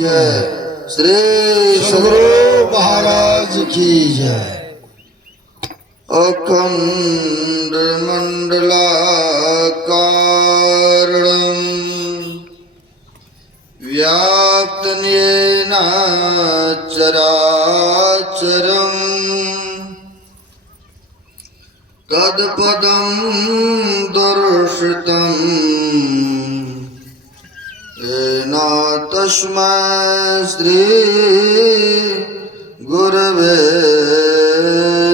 जय श्री सदगुरु महाराज की जय। अखंड मंडलाकारं व्याप्तं येन चराचरं तत्पदं दर्शितं येन तस्मै श्री गुरवे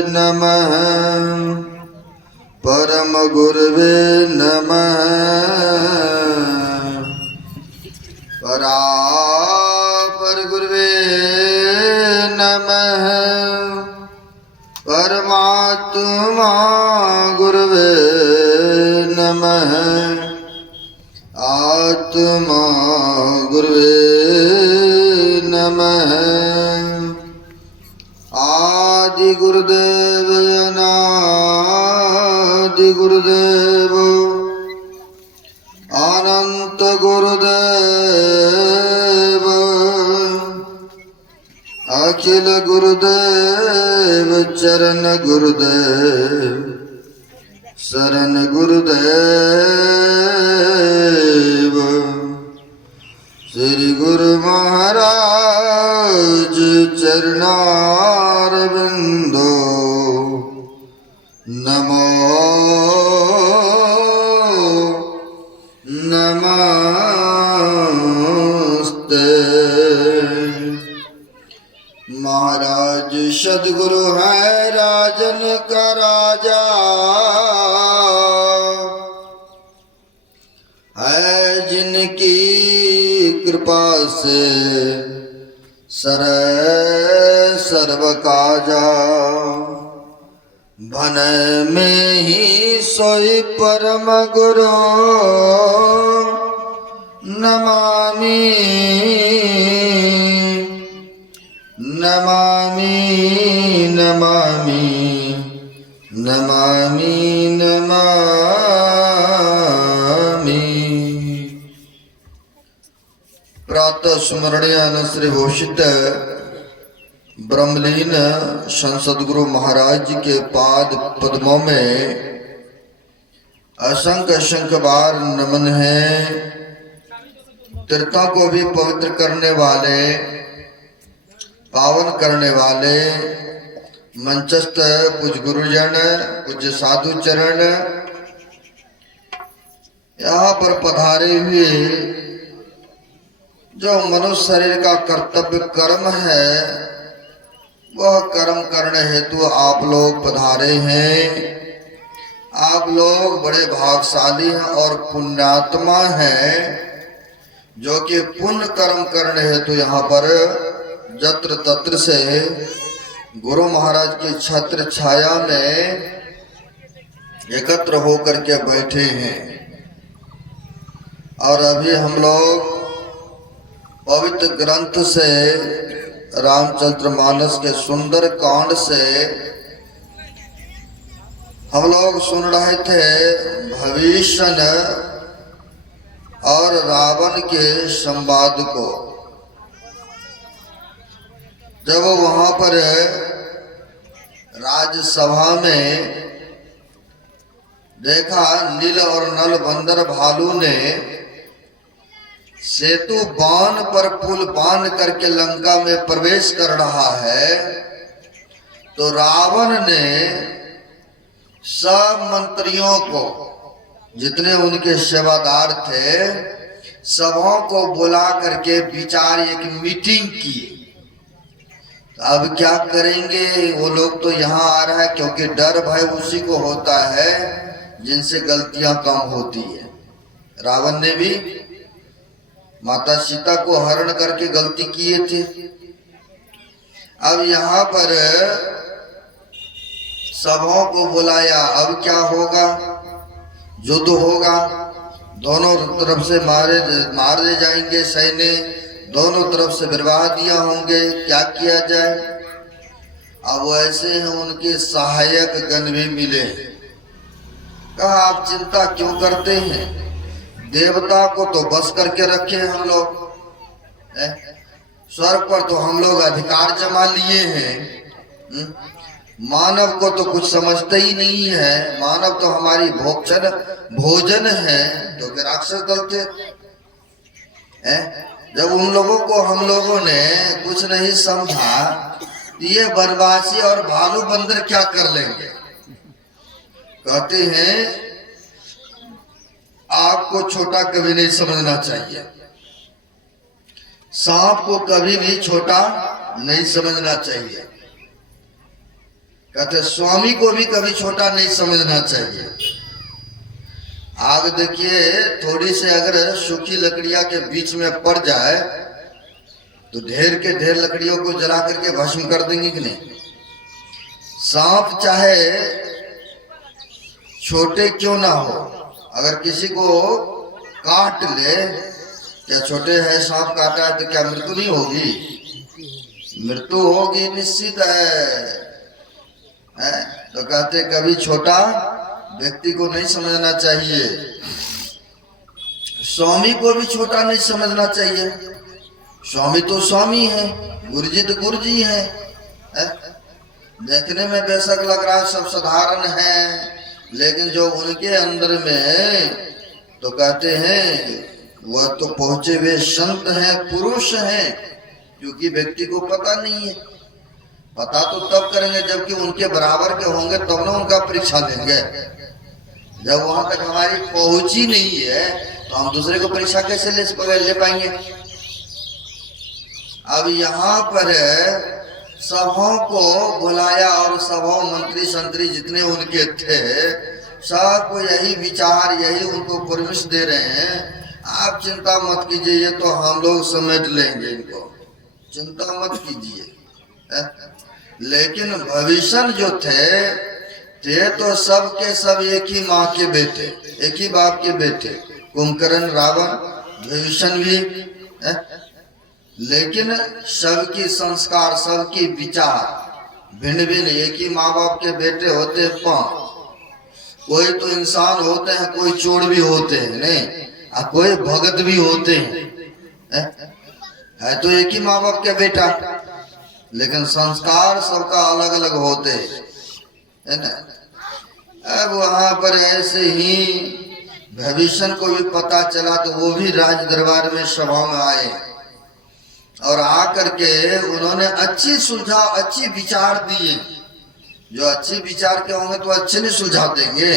नमः। परम गुरवे नमः। परापर गुरवे नमः। परमात्मा गुरवे नमः। आत्मा गुरवे नमः। आदि गुरुदेव अनादि गुरुदेव अनंत गुरुदेव अखिल गुरुदेव चरण गुरुदेव शरण गुरुदेव। श्री गुरु महाराज चरणारविंदो नमो नमस्ते। महाराज सद्गुरु है राजन का राजा, है जिनकी कृपा से सरे सर्व काजा। भन में ही सोई परम गुरु नमामि नमामि नमामि नमामि नमामि। प्रातः स्मरणीय श्री भूषित ब्रह्मलीन सद्गुरु महाराज जी के पाद पद्मों में असंख्य असंख्य बार नमन है। तीर्थों को भी पवित्र करने वाले, पावन करने वाले मंचस्थ पूज्य गुरुजन, पूज्य साधु चरण, यहाँ पर पधारे हुए जो मनुष्य शरीर का कर्तव्य कर्म है, वह कर्म करने हेतु आप लोग पधारे हैं। आप लोग बड़े भाग्यशाली हैं और पुण्यात्मा हैं, जो कि पुण्य कर्म करने हेतु यहाँ पर जत्र तत्र से गुरु महाराज की छत्र छाया में एकत्र होकर के बैठे हैं। और अभी हम लोग पवित्र ग्रंथ से, रामचरितमानस के सुंदर कांड से हम लोग सुन रहे थे भविष्य और रावण के संवाद को। जब वहां पर राजसभा में देखा नील और नल बंदर भालू ने सेतु बांध पर पुल बांध करके लंका में प्रवेश कर रहा है, तो रावण ने सब मंत्रियों को, जितने उनके सेवादार थे, सबों को बुला करके विचार एक मीटिंग की। अब क्या करेंगे? वो लोग तो यहाँ आ रहा है, क्योंकि डर भय उसी को होता है जिनसे गलतियां कम होती है। रावण ने भी माता सीता को हरण करके गलती किए थे। अब यहाँ पर सबों को बुलाया। अब क्या होगा? युद्ध होगा, दोनों तरफ से मारे जाएंगे सैन्य, दोनों तरफ से बर्बादियां होंगे। क्या किया जाए? अब वैसे ही उनके सहायक गण भी मिले। कहा आप चिंता क्यों करते हैं, देवता को तो बस करके रखे हम लोग, स्वर्ग पर तो हम लोग अधिकार जमा लिए हैं। मानव को तो कुछ समझते ही नहीं है, मानव तो हमारी भोजन है। तो फिर राक्षस दल थे। जब उन लोगों को हम लोगों ने कुछ नहीं समझा, ये वनवासी और भालू बंदर क्या कर लेंगे। कहते हैं आग को छोटा कभी नहीं समझना चाहिए, सांप को कभी भी छोटा नहीं समझना चाहिए। कहते स्वामी को भी कभी छोटा नहीं समझना चाहिए। आग देखिए थोड़ी से अगर सूखी लकड़ियां के बीच में पड़ जाए तो ढेर के ढेर लकड़ियों को जला करके भस्म कर देंगे कि नहीं। सांप चाहे छोटे क्यों ना हो, अगर किसी को काट ले, क्या छोटे है सांप काटा है तो क्या मृत्यु नहीं होगी? मृत्यु होगी, निश्चित है। तो कहते कभी छोटा व्यक्ति को नहीं समझना चाहिए, स्वामी को भी छोटा नहीं समझना चाहिए। स्वामी तो स्वामी है, गुरुजी तो गुरुजी है। देखने में बेशक लग रहा है सब साधारण है, लेकिन जो उनके अंदर में तो कहते हैं वह तो पहुंचे हुए संत हैं, पुरुष हैं। क्योंकि व्यक्ति को पता नहीं है, पता तो तब करेंगे जबकि उनके बराबर के होंगे तब ना उनका परीक्षा लेंगे। जब वहां तक हमारी पहुंच ही नहीं है तो हम दूसरे को परीक्षा कैसे ले पाएंगे। अब यहाँ पर सभाओं को बुलाया और सभाओं मंत्री संतरी जितने उनके थे सबको यही विचार, यही उनको परमिश दे रहे हैं, आप चिंता मत कीजिए, ये तो हम लोग समेट लेंगे, इनको चिंता मत कीजिए। लेकिन भविष्य जो थे तो सब के सब एक ही माँ के बेटे, एक ही बाप के बेटे, कुंभकर्ण, रावण, भविष्य भी। लेकिन सबकी संस्कार, सबकी विचार भिन्न भिन्न। एक ही माँ बाप के बेटे होते 5, कोई तो इंसान होते हैं, कोई चोर भी होते हैं, नहीं कोई भगत भी होते हैं। है तो एक ही माँ बाप के बेटा, लेकिन संस्कार सबका अलग अलग होते है ना। अब वहां पर ऐसे ही भविष्य को भी पता चला तो वो भी राज दरबार में सभा में आए और आकर के उन्होंने अच्छी सुझाव, अच्छी विचार दिए। जो अच्छे विचार के होंगे तो अच्छे नहीं सुझाव देंगे।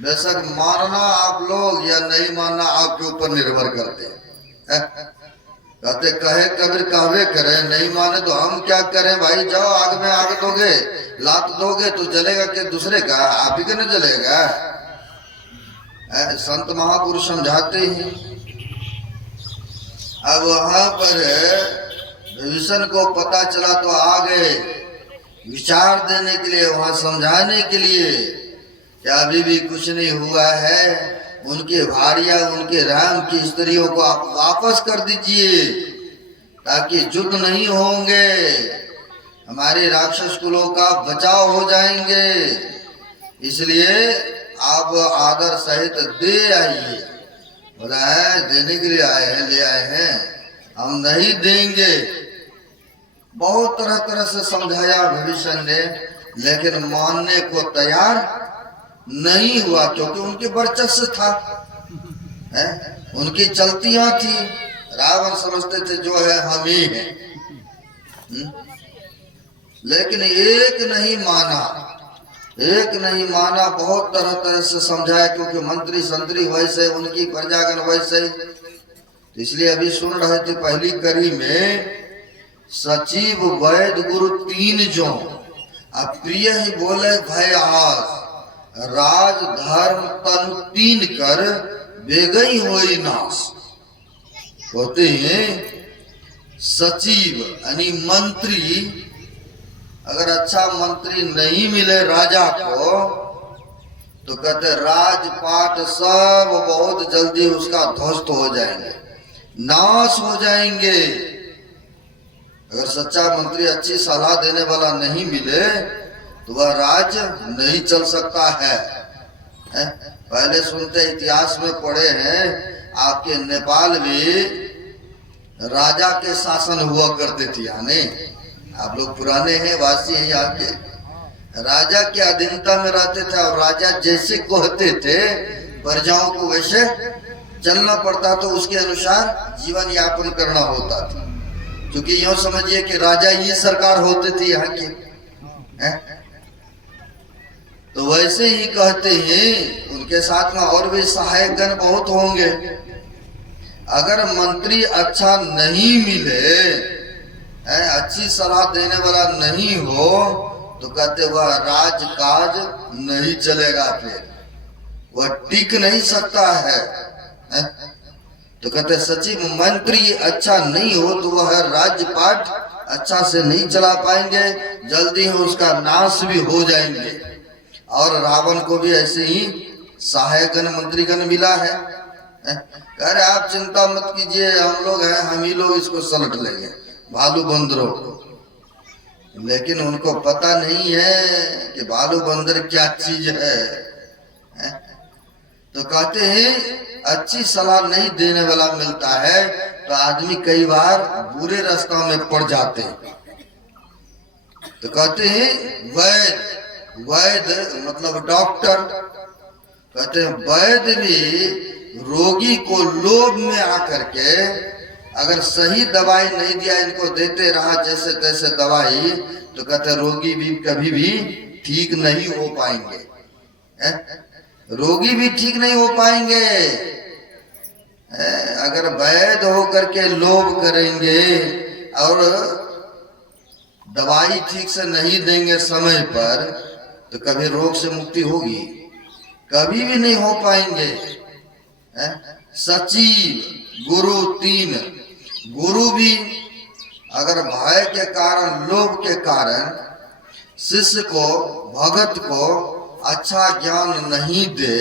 बेशक मानना आप लोग या नहीं मानना आपके ऊपर निर्भर करते हैं। कहते कहे कबीर कहवे करे, नहीं माने तो हम क्या करें भाई। जाओ आग में आग दोगे, लात दोगे तो जलेगा कि दूसरे का, आप ही का नहीं जलेगा। संत महापुरुष समझाते हैं। अब वहां पर विभीषण को पता चला तो आ गए विचार देने के लिए, वहां समझाने के लिए कि अभी भी कुछ नहीं हुआ है। उनके भारिया, उनके राम की स्त्रियों को आप वापस कर दीजिए ताकि युद्ध नहीं होंगे, हमारे राक्षस कुलों का बचाव हो जाएंगे। इसलिए आप आदर सहित दे आइए। बोला है देने के लिए आए हैं, ले आए हैं, हम नहीं देंगे। बहुत तरह तरह से समझाया भविष्य ने, लेकिन मानने को तैयार नहीं हुआ, क्योंकि उनके वर्चस्व था, उनकी चलतियां थी। रावण समझते थे जो है हम ही हैं। लेकिन एक नहीं माना, एक नहीं माना। बहुत तरह तरह से समझाया, क्योंकि मंत्री संतरी वैसे, उनकी प्रजागण वैसे। इसलिए अभी सुन रहे थे पहली कड़ी में, सचिव वैद गुरु 3 जो अप्रिय ही बोले भय आस, राज धर्म तनु 3 कर बेगई होई नाश। होते हैं सचिव यानी मंत्री। अगर अच्छा मंत्री नहीं मिले राजा को तो कहते राजपाट सब बहुत जल्दी उसका ध्वस्त हो जाएंगे, नाश हो जाएंगे। अगर सच्चा मंत्री, अच्छी सलाह देने वाला नहीं मिले तो वह राज नहीं चल सकता है। पहले सुनते इतिहास में पढ़े हैं, आपके नेपाल भी राजा के शासन हुआ करते थे। यानी आप लोग पुराने हैं, वासी हैं यहाँ के, राजा के अधीनता में रहते थे और राजा जैसे कहते थे प्रजाओं को वैसे चलना पड़ता, तो उसके अनुसार जीवन यापन करना होता था। क्योंकि यूं समझिए कि राजा ही सरकार होते थे यहाँ के हैं? तो वैसे ही कहते हैं उनके साथ में और भी सहायक गण बहुत होंगे। अगर मंत्री अच्छा नहीं मिले, अच्छी सलाह देने वाला नहीं हो, तो कहते वह राजकाज नहीं चलेगा, फिर वह टिक नहीं सकता है। तो कहते सचिव मंत्री अच्छा नहीं हो तो वह राज्यपाट अच्छा से नहीं चला पाएंगे, जल्दी ही उसका नाश भी हो जाएंगे। और रावण को भी ऐसे ही सहायकगण मंत्रीगण मिला है। कह रहे आप चिंता मत कीजिए, हम लोग हैं, हम ही लोग इसको सलट लेंगे, भालू बंदरों को। लेकिन उनको पता नहीं है कि भालू बंदर क्या चीज है। तो कहते हैं अच्छी सलाह नहीं देने वाला मिलता है तो आदमी कई बार बुरे रास्ता में पड़ जाते हैं। तो कहते हैं वैद, वैद मतलब डॉक्टर, कहते हैं वैद भी रोगी को लोभ में आकर के अगर सही दवाई नहीं दिया, इनको देते रहा जैसे तैसे दवाई, तो कहते रोगी भी कभी भी ठीक नहीं हो पाएंगे। रोगी भी ठीक नहीं हो पाएंगे। अगर वैध होकर के लोभ करेंगे और दवाई ठीक से नहीं देंगे समय पर, तो कभी रोग से मुक्ति होगी? कभी भी नहीं हो पाएंगे। सचिव गुरु तीन, गुरु भी अगर भय के कारण, लोभ के कारण शिष्य को, भगत को अच्छा ज्ञान नहीं दे,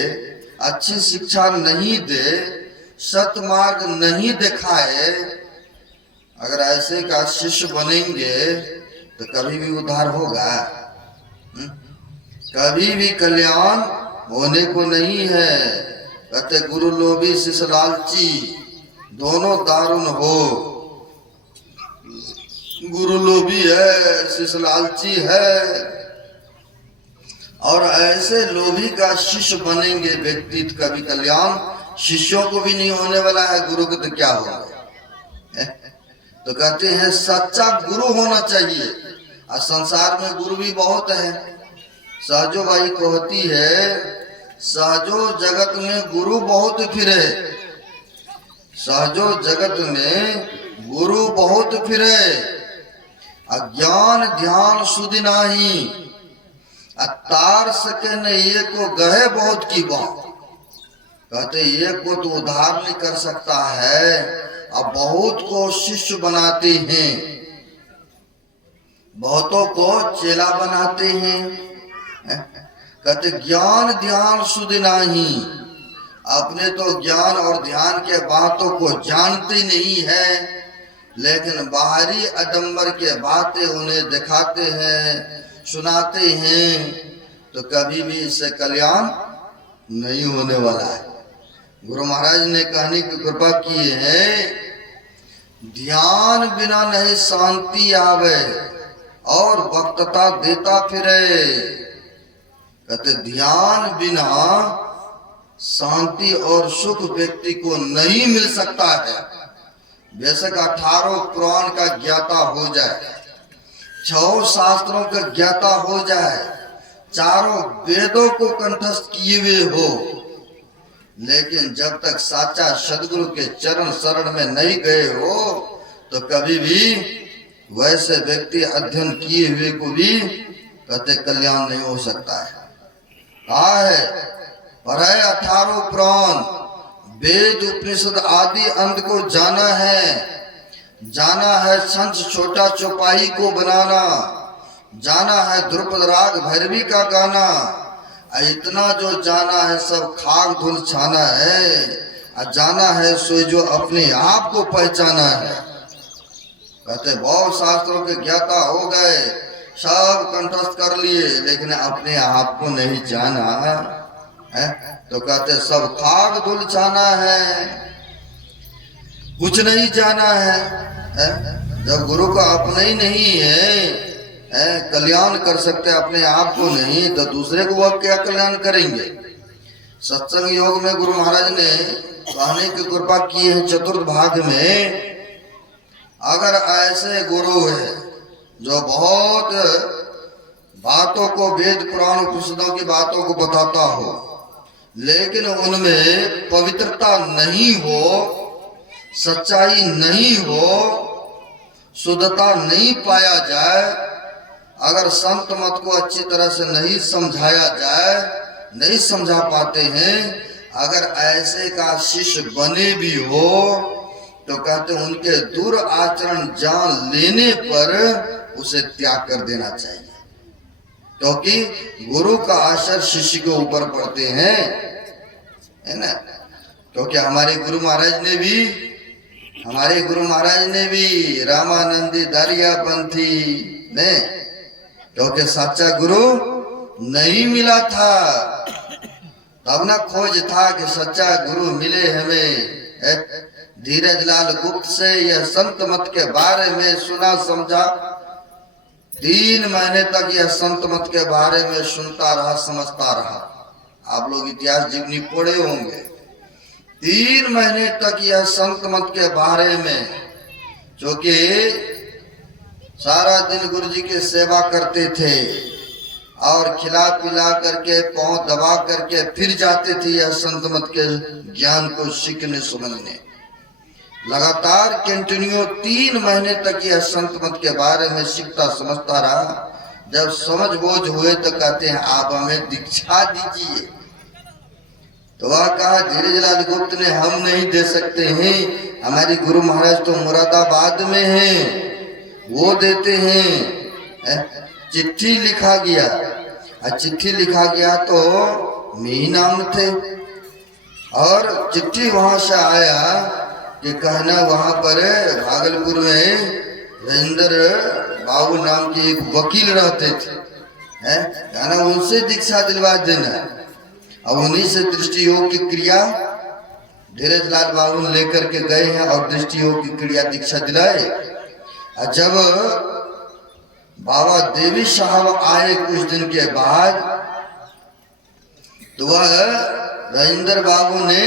अच्छी शिक्षा नहीं दे, सतमार्ग नहीं दिखाए, अगर ऐसे का शिष्य बनेंगे तो कभी भी उद्धार होगा? कभी भी कल्याण होने को नहीं है। कहते गुरु लोभी शिष्य लालची, दोनों दारुण हो। गुरु लोभी है, शिष्य लालची है, और ऐसे लोभी का शिष्य बनेंगे व्यक्ति तो कभी कल्याण शिष्यों को भी नहीं होने वाला है, गुरु को तो क्या होगा। तो कहते हैं सच्चा गुरु होना चाहिए। और संसार में गुरु भी बहुत है। सहजो भाई कहती है सहजो जगत में गुरु बहुत फिरे, सहजो जगत में गुरु बहुत फिरे, अज्ञान ध्यान सुध नाही, तार सके न ये को गहे बहुत की बात। कहते ये को तो उद्धार नहीं कर सकता है, अब बहुत को शिष्य बनाते हैं, बहुतों को चेला बनाते हैं। कहते ज्ञान ध्यान सुध नाही, अपने तो ज्ञान और ध्यान के बातों को जानते नहीं है, लेकिन बाहरी आडंबर के बातें उन्हें दिखाते हैं, सुनाते हैं, तो कभी भी इससे कल्याण नहीं होने वाला है। गुरु महाराज ने कहने की कृपा की है, ध्यान बिना नहीं शांति आवे और वक्तता देता फिरे। कहते ध्यान बिना शांति और सुख व्यक्ति को नहीं मिल सकता है। बेशक 18 पुराण का ज्ञाता हो जाए, 6 शास्त्रों का ज्ञाता हो जाए, 4 वेदों को कंठस्थ किए हुए हो, लेकिन जब तक साचा सदगुरु के चरण शरण में नहीं गए हो, तो कभी भी वैसे व्यक्ति अध्ययन किए हुए को भी कहते कल्याण नहीं हो सकता है। है पढ़े 18 पुराण, वेद उपनिषद आदि अंत को जाना है, जाना है छंच छोटा चौपाई को बनाना, जाना है द्रुपद राग भैरवी का गाना, इतना जो जाना है सब खाक धुल छाना है, जाना है सो जो अपने आप को पहचाना है। कहते बहुत शास्त्रों के ज्ञाता हो गए, सब कंठस्थ कर लिए, लेकिन अपने आप को नहीं जाना है। तो कहते सब खाक धुल छाना है। कुछ नहीं जाना है? जब गुरु का अपना ही नहीं है, कल्याण कर सकते अपने आप को नहीं, तो दूसरे को वह क्या कल्याण करेंगे? सत्संग योग में गुरु महाराज ने कहने की कृपा की है चतुर्थ भाग में, अगर ऐसे गुरु है जो बहुत बातों को, वेद पुराण उपनिषदों की बातों को बताता हो, लेकिन उनमें पवित्रता नहीं हो, सच्चाई नहीं हो, शुद्धता नहीं पाया जाए, अगर संत मत को अच्छी तरह से नहीं समझाया जाए, नहीं समझा पाते हैं, अगर ऐसे का शिष्य बने भी हो तो कहते उनके दूर आचरण जान लेने पर उसे त्याग कर देना चाहिए, क्योंकि गुरु का असर शिष्य के ऊपर पड़ते हैं, है ना। क्योंकि हमारे गुरु महाराज ने भी रामानंदी दारियापंथी ने, क्योंकि सच्चा गुरु नहीं मिला था, तब ना खोज था कि सच्चा गुरु मिले हमें। धीरज लाल गुप्त से यह संत मत के बारे में सुना समझा, 3 महीने तक यह संत मत के बारे में सुनता रहा, समझता रहा। आप लोग इतिहास जीवनी पढ़े होंगे, 3 महीने तक यह संत मत के बारे में, जो कि सारा दिन गुरु जी की सेवा करते थे और खिला पिला करके पांव दबा करके फिर जाते थे यह संत मत के ज्ञान को सीखने समझने। लगातार कंटिन्यू 3 महीने तक यह संत मत के बारे में सीखता समझता रहा। जब समझ बोझ हुए तो कहते हैं आप हमें दीक्षा दीजिए। तो वह कहा धीरज लाल गुप्त ने, हम नहीं दे सकते हैं, हमारे गुरु महाराज तो मुरादाबाद में हैं, वो देते हैं। चिट्ठी लिखा गया, चिट्ठी लिखा गया तो मी नाम थे, और चिट्ठी वहां से आया कि कहना वहां पर भागलपुर में राजेंद्र बाबू नाम के एक वकील रहते थे, कहना उनसे दीक्षा दिलवा देना। अब उन्हीं से दृष्टि योग की क्रिया धीरज लाल बाबू लेकर के गए हैं और दृष्टि योग की क्रिया दीक्षा दिलाए। जब बाबा देवी साहब आए कुछ दिन के बाद, तो वह राजेंद्र बाबू ने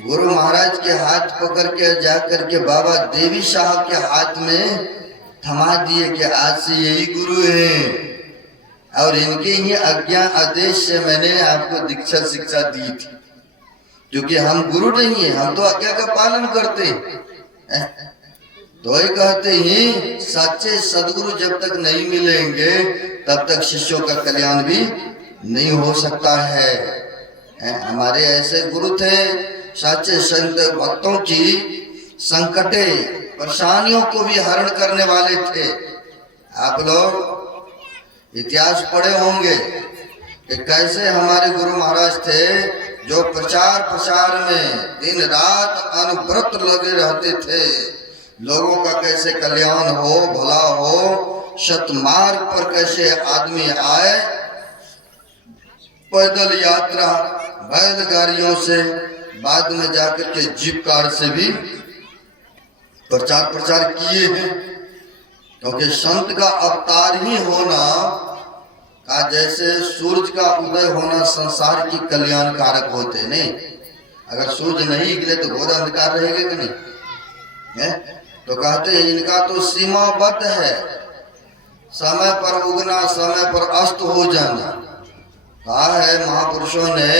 गुरु महाराज के हाथ पकड़ के जाकर के बाबा देवी साहब के हाथ में थमा दिए कि आज से यही गुरु हैं, और इनके ही आज्ञा आदेश से मैंने आपको दीक्षा शिक्षा दी थी, क्योंकि हम गुरु नहीं है, हम तो आज्ञा का पालन करते हैं। तो ये कहते हैं सच्चे सदगुरु जब तक नहीं मिलेंगे तब तक शिष्यों का कल्याण भी नहीं हो सकता है। हमारे ऐसे गुरु थे, सच्चे संत भक्तों की संकटे परेशानियों को भी हरण करने वाले थे। आप लोग इतिहास पढ़े होंगे कि कैसे हमारे गुरु महाराज थे जो प्रचार प्रसार में दिन रात अनवरत लगे रहते थे। लोगों का कैसे कल्याण हो, भला हो, सतमार्ग पर कैसे आदमी आए, पैदल यात्रा, बैलगाड़ियों से, बाद में जाकर के जीप कार से भी प्रचार प्रसार किए हैं। क्योंकि संत का अवतार ही होना का जैसे सूरज का उदय होना संसार की कल्याण कारक होते नहीं। अगर सूरज नहीं निकले तो घोर अंधकार रहेगा कि नहीं है? तो कहते हैं इनका तो सीमाबद्ध है, समय पर उगना, समय पर अस्त हो जाना। कहा है महापुरुषों ने,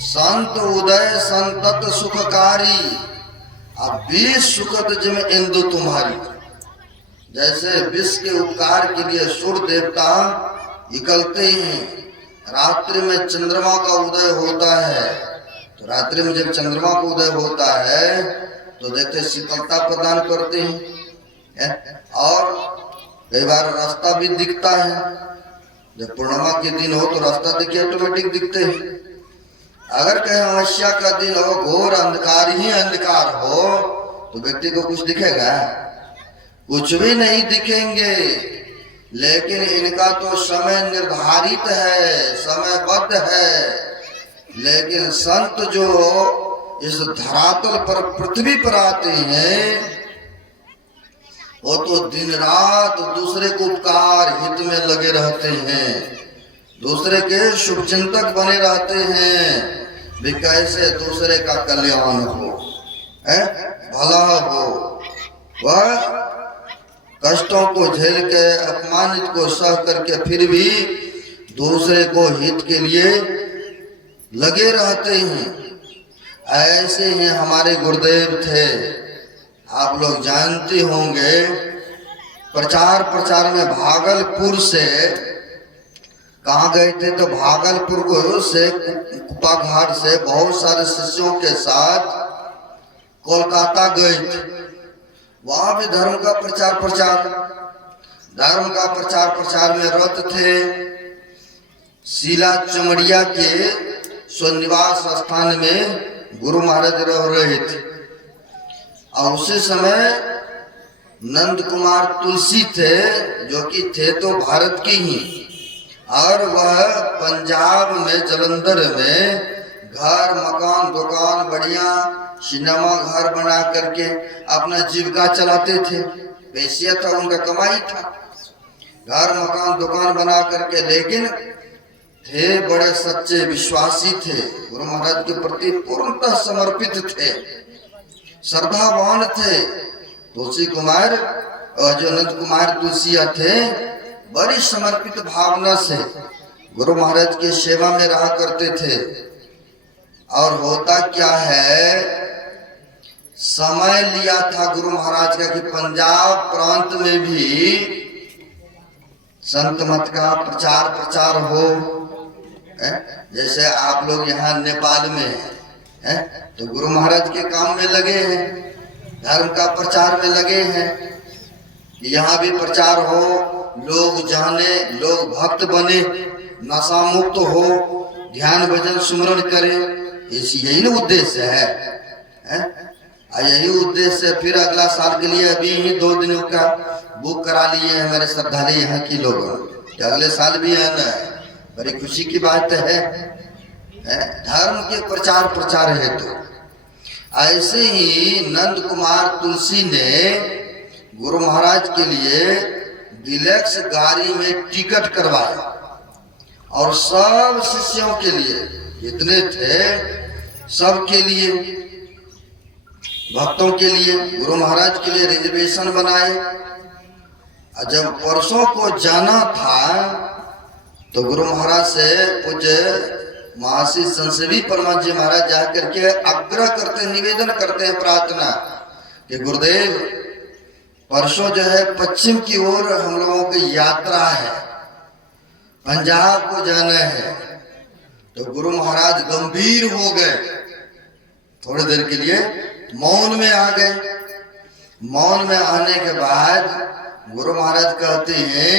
संत उदय संतत सुखकारी, अब 20 सुखद जिम इंदु तुम्हारी। जैसे विश्व के उपकार के लिए सूर्य देवता निकलते हैं, रात्रि में चंद्रमा का उदय होता है, तो रात्रि में जब चंद्रमा का उदय होता है तो देखते शीतलता प्रदान करते हैं, और कई बार रास्ता भी दिखता है। जब पूर्णिमा के दिन हो तो रास्ता देखिए ऑटोमेटिक दिखते हैं। अगर कहीं अमावस्या का दिन हो, घोर अंधकार ही अंधकार हो, तो व्यक्ति को कुछ दिखेगा? कुछ भी नहीं दिखेंगे। लेकिन इनका तो समय निर्धारित है, समयबद्ध है। लेकिन संत जो इस धरातल पर पृथ्वी पर आते हैं वो तो दिन रात दूसरे को उपकार हित में लगे रहते हैं, दूसरे के शुभ चिंतक बने रहते हैं भी कैसे दूसरे का कल्याण हो, भला हो। वह कष्टों को झेल के अपमानित को सह करके फिर भी दूसरे को हित के लिए लगे रहते हैं। ऐसे ही हमारे गुरुदेव थे, आप लोग जानते होंगे। प्रचार प्रचार में भागलपुर से कहाँ गए थे तो भागलपुर को से कुपाघाट से बहुत सारे शिष्यों के साथ कोलकाता गए थे। वहां भी धर्म का प्रचार प्रचार में रत थे। शीला चमड़िया के स्वनिवास स्थान में गुरु महाराज रह रहे थे और उसी समय नंद कुमार तुलसी थे जो कि थे तो भारत की ही, और वह पंजाब में जलंधर में घर मकान दुकान बढ़िया सिनेमा घर बना करके अपना जीविका चलाते थे। पैसा था उनका, कमाई था, घर मकान दुकान बना करके, लेकिन थे बड़े सच्चे विश्वासी थे, गुरु महाराज के प्रति पूर्णतः समर्पित थे, श्रद्धावान थे। तुलसी कुमार और जो नंद कुमार तुलसिया थे बड़ी समर्पित भावना से गुरु महाराज की सेवा में रहा करते थे। और होता क्या है, समय लिया था गुरु महाराज का कि पंजाब प्रांत में भी संत मत का प्रचार हो। जैसे आप लोग यहाँ नेपाल में हैं तो गुरु महाराज के काम में लगे हैं, धर्म का प्रचार में लगे हैं। यहाँ भी प्रचार हो, लोग जाने, लोग भक्त बने, नशा मुक्त हो, ध्यान भजन सुमरण करें, यही ना उद्देश्य है। यही उद्देश्य फिर अगला साल के लिए अभी ही 2 दिनों का बुक करा लिए हैं हमारे श्रद्धालु यहाँ की लोग, अगले साल भी है ना, बड़ी खुशी की बात है। धर्म के प्रचार है। तो ऐसे ही नंद कुमार तुलसी ने गुरु महाराज के लिए डिलक्स गाड़ी में टिकट करवाया और सब शिष्यों के लिए, जितने थे सबके लिए, भक्तों के लिए, गुरु महाराज के लिए रिजर्वेशन बनाए। और जब परसों को जाना था तो गुरु महाराज से पूज्य महर्षि संसेवी परमात्मा जी महाराज जाकर के आग्रह करते, निवेदन करते हैं, प्रार्थना कि गुरुदेव परसों जो है पश्चिम की ओर हम लोगों की यात्रा है, पंजाब को जाना है। तो गुरु महाराज गंभीर हो गए, थोड़ी देर के लिए मौन में आ गए। मौन में आने के बाद गुरु महाराज कहते हैं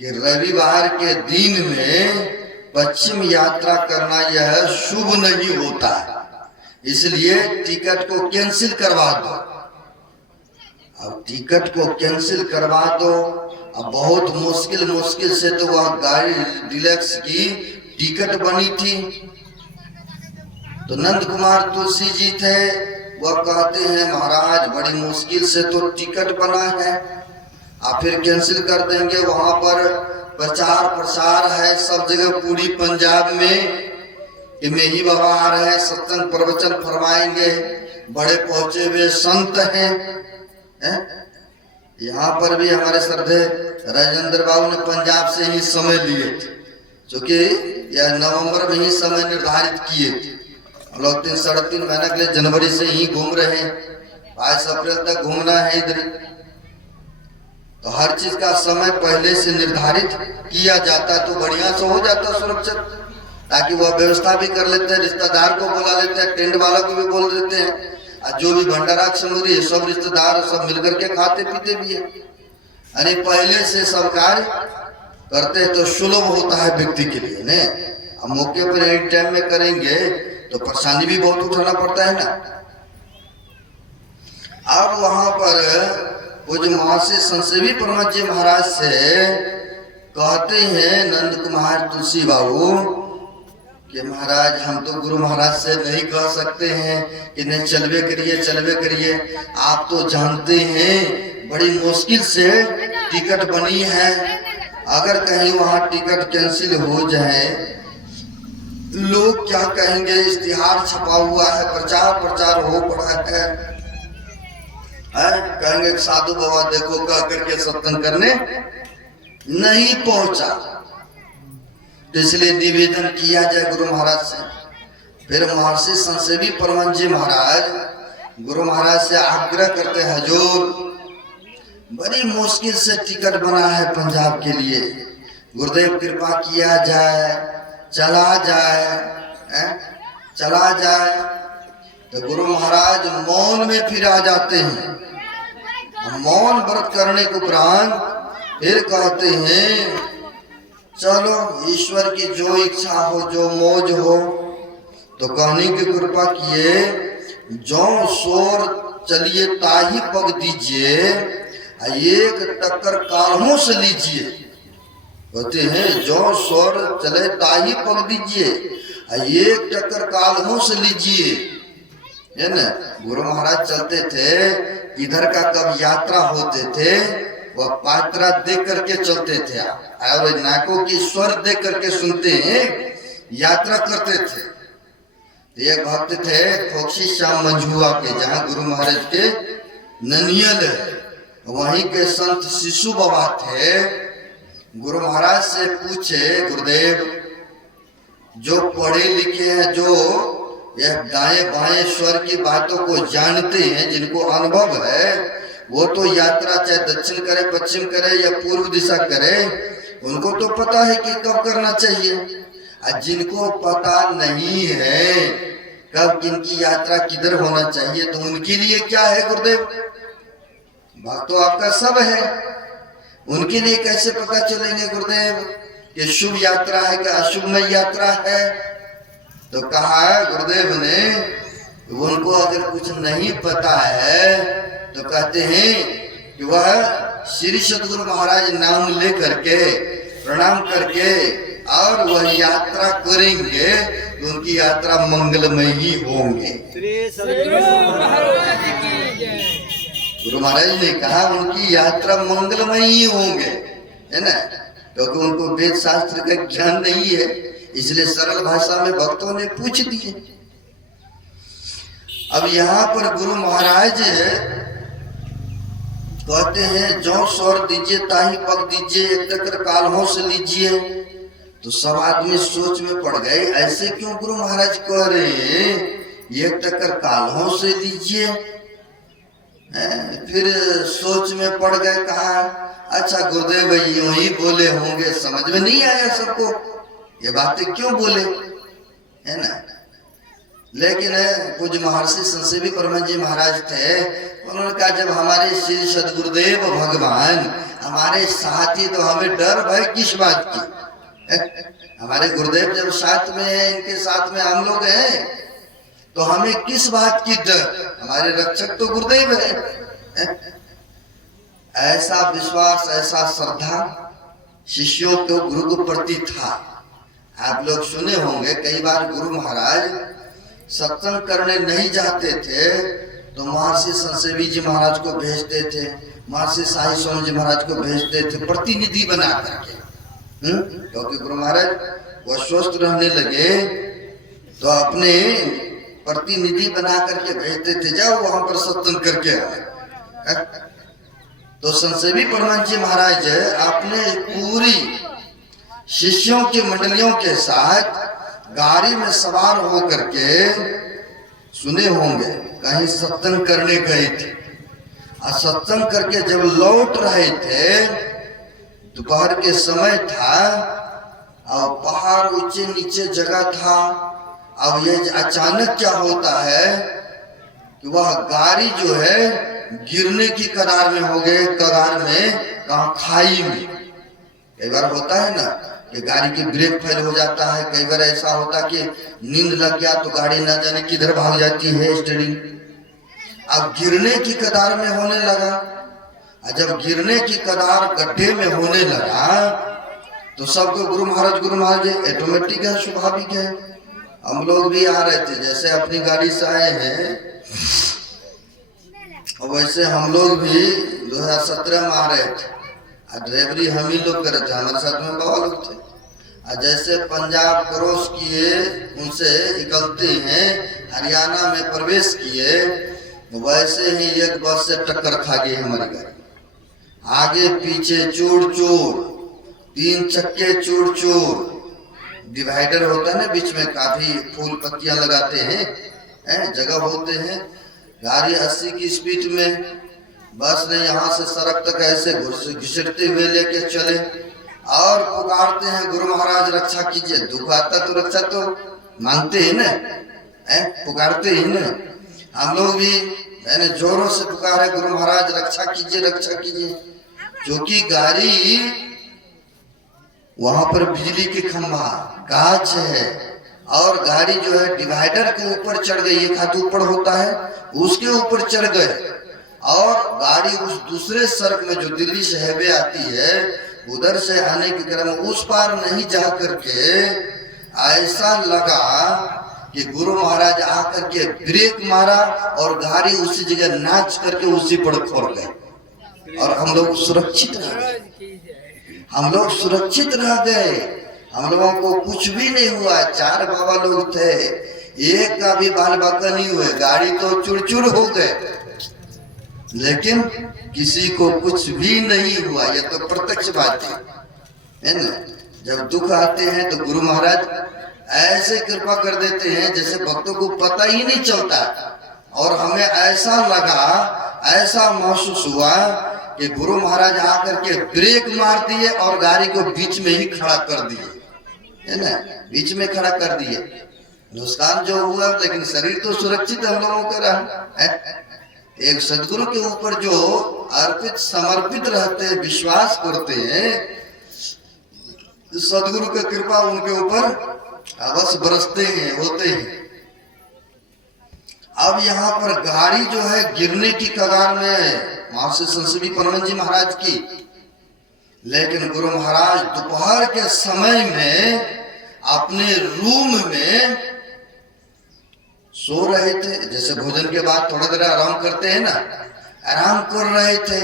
कि रविवार के दिन में पश्चिम यात्रा करना यह शुभ नहीं होता, इसलिए टिकट को कैंसिल करवा दो। अब टिकट को कैंसिल करवा दो, अब बहुत मुश्किल से तो वह गाड़ी डिलक्स की टिकट बनी थी। तो नंद कुमार तुलसी जी थे, वह कहते हैं महाराज बड़ी मुश्किल से तो टिकट बना है, आप फिर कैंसिल कर देंगे। वहां पर प्रचार प्रसार है सब जगह पूरी पंजाब में कि मेही बाबा आ रहे हैं, सत्संग प्रवचन फरमाएंगे, बड़े पहुंचे हुए संत हैं। यहाँ पर भी हमारे श्रद्धे राजेंद्र बाबू ने पंजाब से ही समय लिए थे, क्योंकि यह नवंबर में ही समय निर्धारित किए थे। हम लोग 3-3.5 महीना के लिए जनवरी से ही घूम रहे हैं, 22 अप्रैल तक घूमना है इधर। तो हर चीज का समय पहले से निर्धारित किया जाता तो बढ़िया से हो जाता सुरक्षित, ताकि वह व्यवस्था भी कर लेते हैं, रिश्तेदार को बुला लेते हैं, टेंट वाला को भी बोल देते हैं, और जो भी भंडारा समूह है सब रिश्तेदार सब मिलकर के खाते पीते भी है। यानी पहले से सब कार्य करते हैं तो सुलभ होता है व्यक्ति के लिए ने। अब मौके पर एक टाइम में करेंगे तो परेशानी भी बहुत उठाना पड़ता है ना। अब वहां पर वो जो महर्षि संसेवी परमात्मा जी महाराज से कहते हैं नंद कुमार तुलसी बाबू कि महाराज हम तो गुरु महाराज से नहीं कह सकते हैं कि नहीं चलवे करिए चलवे करिए, आप तो जानते हैं बड़ी मुश्किल से टिकट बनी है, अगर कहीं वहां टिकट कैंसिल हो जाए लोग क्या कहेंगे, इश्तिहार छपा हुआ है, प्रचार प्रचार हो पड़ा है, कहेंगे साधु बाबा देखो कह करके सत्संग करने नहीं पहुंचा। तो इसलिए निवेदन किया जाए गुरु महाराज से। फिर महर्षि संसेवी परमहंस जी महाराज गुरु महाराज से आग्रह करते हैं, हजूर बड़ी मुश्किल से टिकट बना है पंजाब के लिए, गुरुदेव कृपा किया जाए, चला जाए, चला जाए। तो गुरु महाराज मौन में फिर आ जाते हैं, मौन व्रत करने के उपरांत फिर कहते हैं चलो ईश्वर की जो इच्छा हो जो मौज हो। तो कहने की कृपा किए, जो शोर चलिए ताही पग दीजिए, एक टक्कर काल्हों से लीजिए। कहते हैं जो शोर चले ताही पग दीजिए, एक टक्कर काल्हों से लीजिए, है ना। गुरु महाराज चलते थे, इधर का कब यात्रा होते थे वह पात्रा देख करके चलते थे, और नाकों की स्वर देख करके सुनते हैं, यात्रा करते थे। एक भक्त थे खोक्षी श्याम मंझुआ के, जहाँ गुरु महाराज के ननियल है, वहीं के संत शिशु बाबा थे। गुरु महाराज से पूछे, गुरुदेव जो पढ़े लिखे हैं, जो यह दाएं बाएं स्वर की बातों को जानते हैं, जिनको अनुभव है, वो तो यात्रा चाहे दक्षिण करे पश्चिम करे या पूर्व दिशा करे, उनको तो पता है कि कब करना चाहिए। और जिनको पता नहीं है कब किनकी यात्रा किधर होना चाहिए, तो उनके लिए क्या है गुरुदेव, बात तो आपका सब है, उनके लिए कैसे पता चलेंगे गुरुदेव कि शुभ यात्रा है कि अशुभमय यात्रा है। तो कहा गुरुदेव ने, उनको अगर कुछ नहीं पता है तो कहते हैं कि वह श्री सतगुरु महाराज नाम ले करके प्रणाम करके और वह यात्रा करेंगे तो उनकी यात्रा मंगलमय ही होंगे। गुरु महाराज ने कहा उनकी यात्रा मंगलमय ही होंगे, है ना, क्योंकि उनको वेद शास्त्र का ज्ञान नहीं है, इसलिए सरल भाषा में भक्तों ने पूछ दिए। अब यहाँ पर गुरु महाराज कहते हैं जो स्वर दीजिए ताही पग दीजिए, एक टक्कर काल्हों से लीजिए। तो सब आदमी सोच में पड़ गए, ऐसे क्यों गुरु महाराज कह रहे हैं एक टक्कर काल्हों से लीजिए। फिर सोच में पड़ गए, कहा अच्छा गुरुदेव यूं ही बोले होंगे, समझ में नहीं आया सबको ये बातें क्यों बोले, है ना। लेकिन पूज्य महर्षि संसेवी परमहंस जी महाराज थे, उन्होंने कहा जब हमारे श्री सदगुरुदेव भगवान हमारे साथ ही तो हमें डर भय किस बात की, हमारे गुरुदेव जब साथ में है, इनके साथ में हम लोग हैं, तो हमें किस बात की डर, हमारे रक्षक तो गुरुदेव है। ऐसा विश्वास ऐसा श्रद्धा शिष्यों को गुरु के प्रति था। आप लोग सुने होंगे कई बार गुरु महाराज सत्संग करने नहीं जाते थे तो महर्षि संसेवी जी महाराज को भेजते थे, महर्षि शाही स्वामी जी महाराज को भेजते थे प्रतिनिधि बना करके, क्योंकि गुरु महाराज वो स्वस्थ रहने लगे तो अपने प्रतिनिधि बना करके भेजते थे, जाओ वहां पर सत्संग करके आए। तो संसेवी परमहंस जी महाराज अपने पूरी शिष्यों की मंडलियों के साथ गाड़ी में सवार होकर के, सुने होंगे कहीं सत्संग करने गए थे, और सत्संग करके जब लौट रहे थे दोपहर के समय था और पहाड़ ऊंचे नीचे जगह था। अब ये अचानक क्या होता है कि वह गाड़ी जो है गिरने की कगार में हो गए, कगार में कहाँ खाई में। कई बार होता है ना कि गाड़ी की ब्रेक फेल हो जाता है, कई बार ऐसा होता कि नींद लग गया तो गाड़ी ना जाने किधर भाग जाती है स्टीयरिंग। अब गिरने की कगार में होने लगा, और जब गिरने की कगार गड्ढे में होने लगा तो सबको गुरु महाराज ऑटोमेटिक है, स्वाभाविक है, हम लोग भी आ रहे थे, जैसे अपनी गाड़ी से आए हैं और वैसे हम लोग भी 2017 में आ रहे थे। ड्राइवरी हम ही लोग कर रहे थे, हमारे साथ में बाबा लोग थे। जैसे पंजाब क्रॉस किए, उनसे निकलते हैं हरियाणा में प्रवेश किए, वैसे ही एक बस से टक्कर खा गई हमारी गाड़ी। आगे पीछे चूड़ चूड़, 3 चक्के चूड़ चूड़। डिवाइडर होता है ना बीच में, काफी फूल पत्तियां लगाते हैं, जगह होते हैं। गाड़ी 80 की स्पीड में, बस ने यहाँ से सड़क तक ऐसे घिसटते हुए लेके चले और पुकारते हैं गुरु महाराज रक्षा कीजिए। दुख आता तो रक्षा तो मांगते हैं ना, पुकारते हैं ना। हम लोग भी मैंने जोरों से पुकारे गुरु महाराज रक्षा कीजिए, रक्षा कीजिए। क्योंकि गाड़ी वहां पर बिजली की खंभा गाछ है और गाड़ी जो है डिवाइडर के ऊपर चढ़ गई। एक हाथ ऊपर होता है, उसके ऊपर चढ़ गए और गाड़ी उस दूसरे सड़क में जो दिल्ली से हाईवे आती है उधर से आने के क्रम में उस पार नहीं जा करके ऐसा लगा कि गुरु महाराज आकर के ब्रेक मारा और गाड़ी उसी जगह नाच करके उसी पर खोल गए और हम लोग सुरक्षित रह गए। हम लोग सुरक्षित रह गए, हम लोगों को कुछ भी नहीं हुआ। 4 बाबा लोग थे, एक का भी बाल बाका नहीं हुए। गाड़ी तो चुरचुर हो गए लेकिन किसी को कुछ भी नहीं हुआ। ये तो प्रत्यक्ष बात है ना। जब दुख आते हैं तो गुरु महाराज ऐसे कृपा कर देते हैं जैसे भक्तों को पता ही नहीं चलता। और हमें ऐसा लगा, ऐसा महसूस हुआ कि गुरु महाराज आकर के ब्रेक मार दिए और गाड़ी को बीच में ही खड़ा कर दिए, है ना, बीच में खड़ा कर दिए। नुकसान जो हुआ लेकिन शरीर तो सुरक्षित हम लोगों का रहा। एक सदगुरु के ऊपर जो अर्पित समर्पित रहते हैं, विश्वास करते हैं, सदगुरु का कृपा उनके ऊपर अवश्य बरसते हैं, होते हैं। अब यहाँ पर गाड़ी जो है गिरने की कगार में, महर्षि संत परमहंस जी महाराज की। लेकिन गुरु महाराज दोपहर के समय में अपने रूम में सो रहे थे। जैसे भोजन के बाद थोड़ा देर आराम करते हैं ना, आराम कर रहे थे।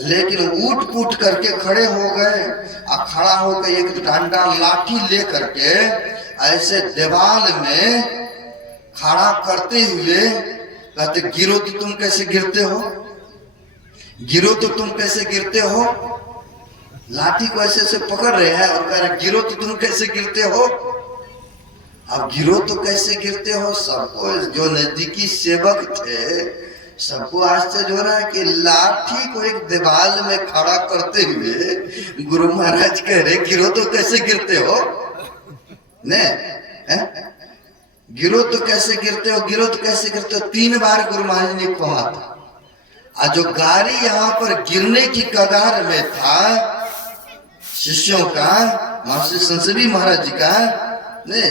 लेकिन उठ पुट करके खड़े हो गए और खड़ा होकर एक डंडा लाठी ले करके ऐसे दीवार में खड़ा करते हुए कहते, गिरो तो तुम कैसे गिरते हो, गिरो तो तुम कैसे गिरते हो। लाठी को ऐसे से पकड़ रहे हैं और कह रहे गिरो तो तुम कैसे गिरते हो। अब गिरो तो कैसे गिरते हो। सबको जो नजदीकी सेवक थे सबको आश्चर्य हो रहा है कि लाठी को एक दीवार में खड़ा करते हुए गुरु महाराज कह रहे गिरो तो कैसे गिरते हो, ने गिरो तो कैसे गिरते हो, गिरो तो कैसे गिरते हो। 3 बार गुरु महाराज ने कहा था। जो गाड़ी यहाँ पर गिरने की कगार में था शिष्यों का, महर्षि संत महाराज जी का, ने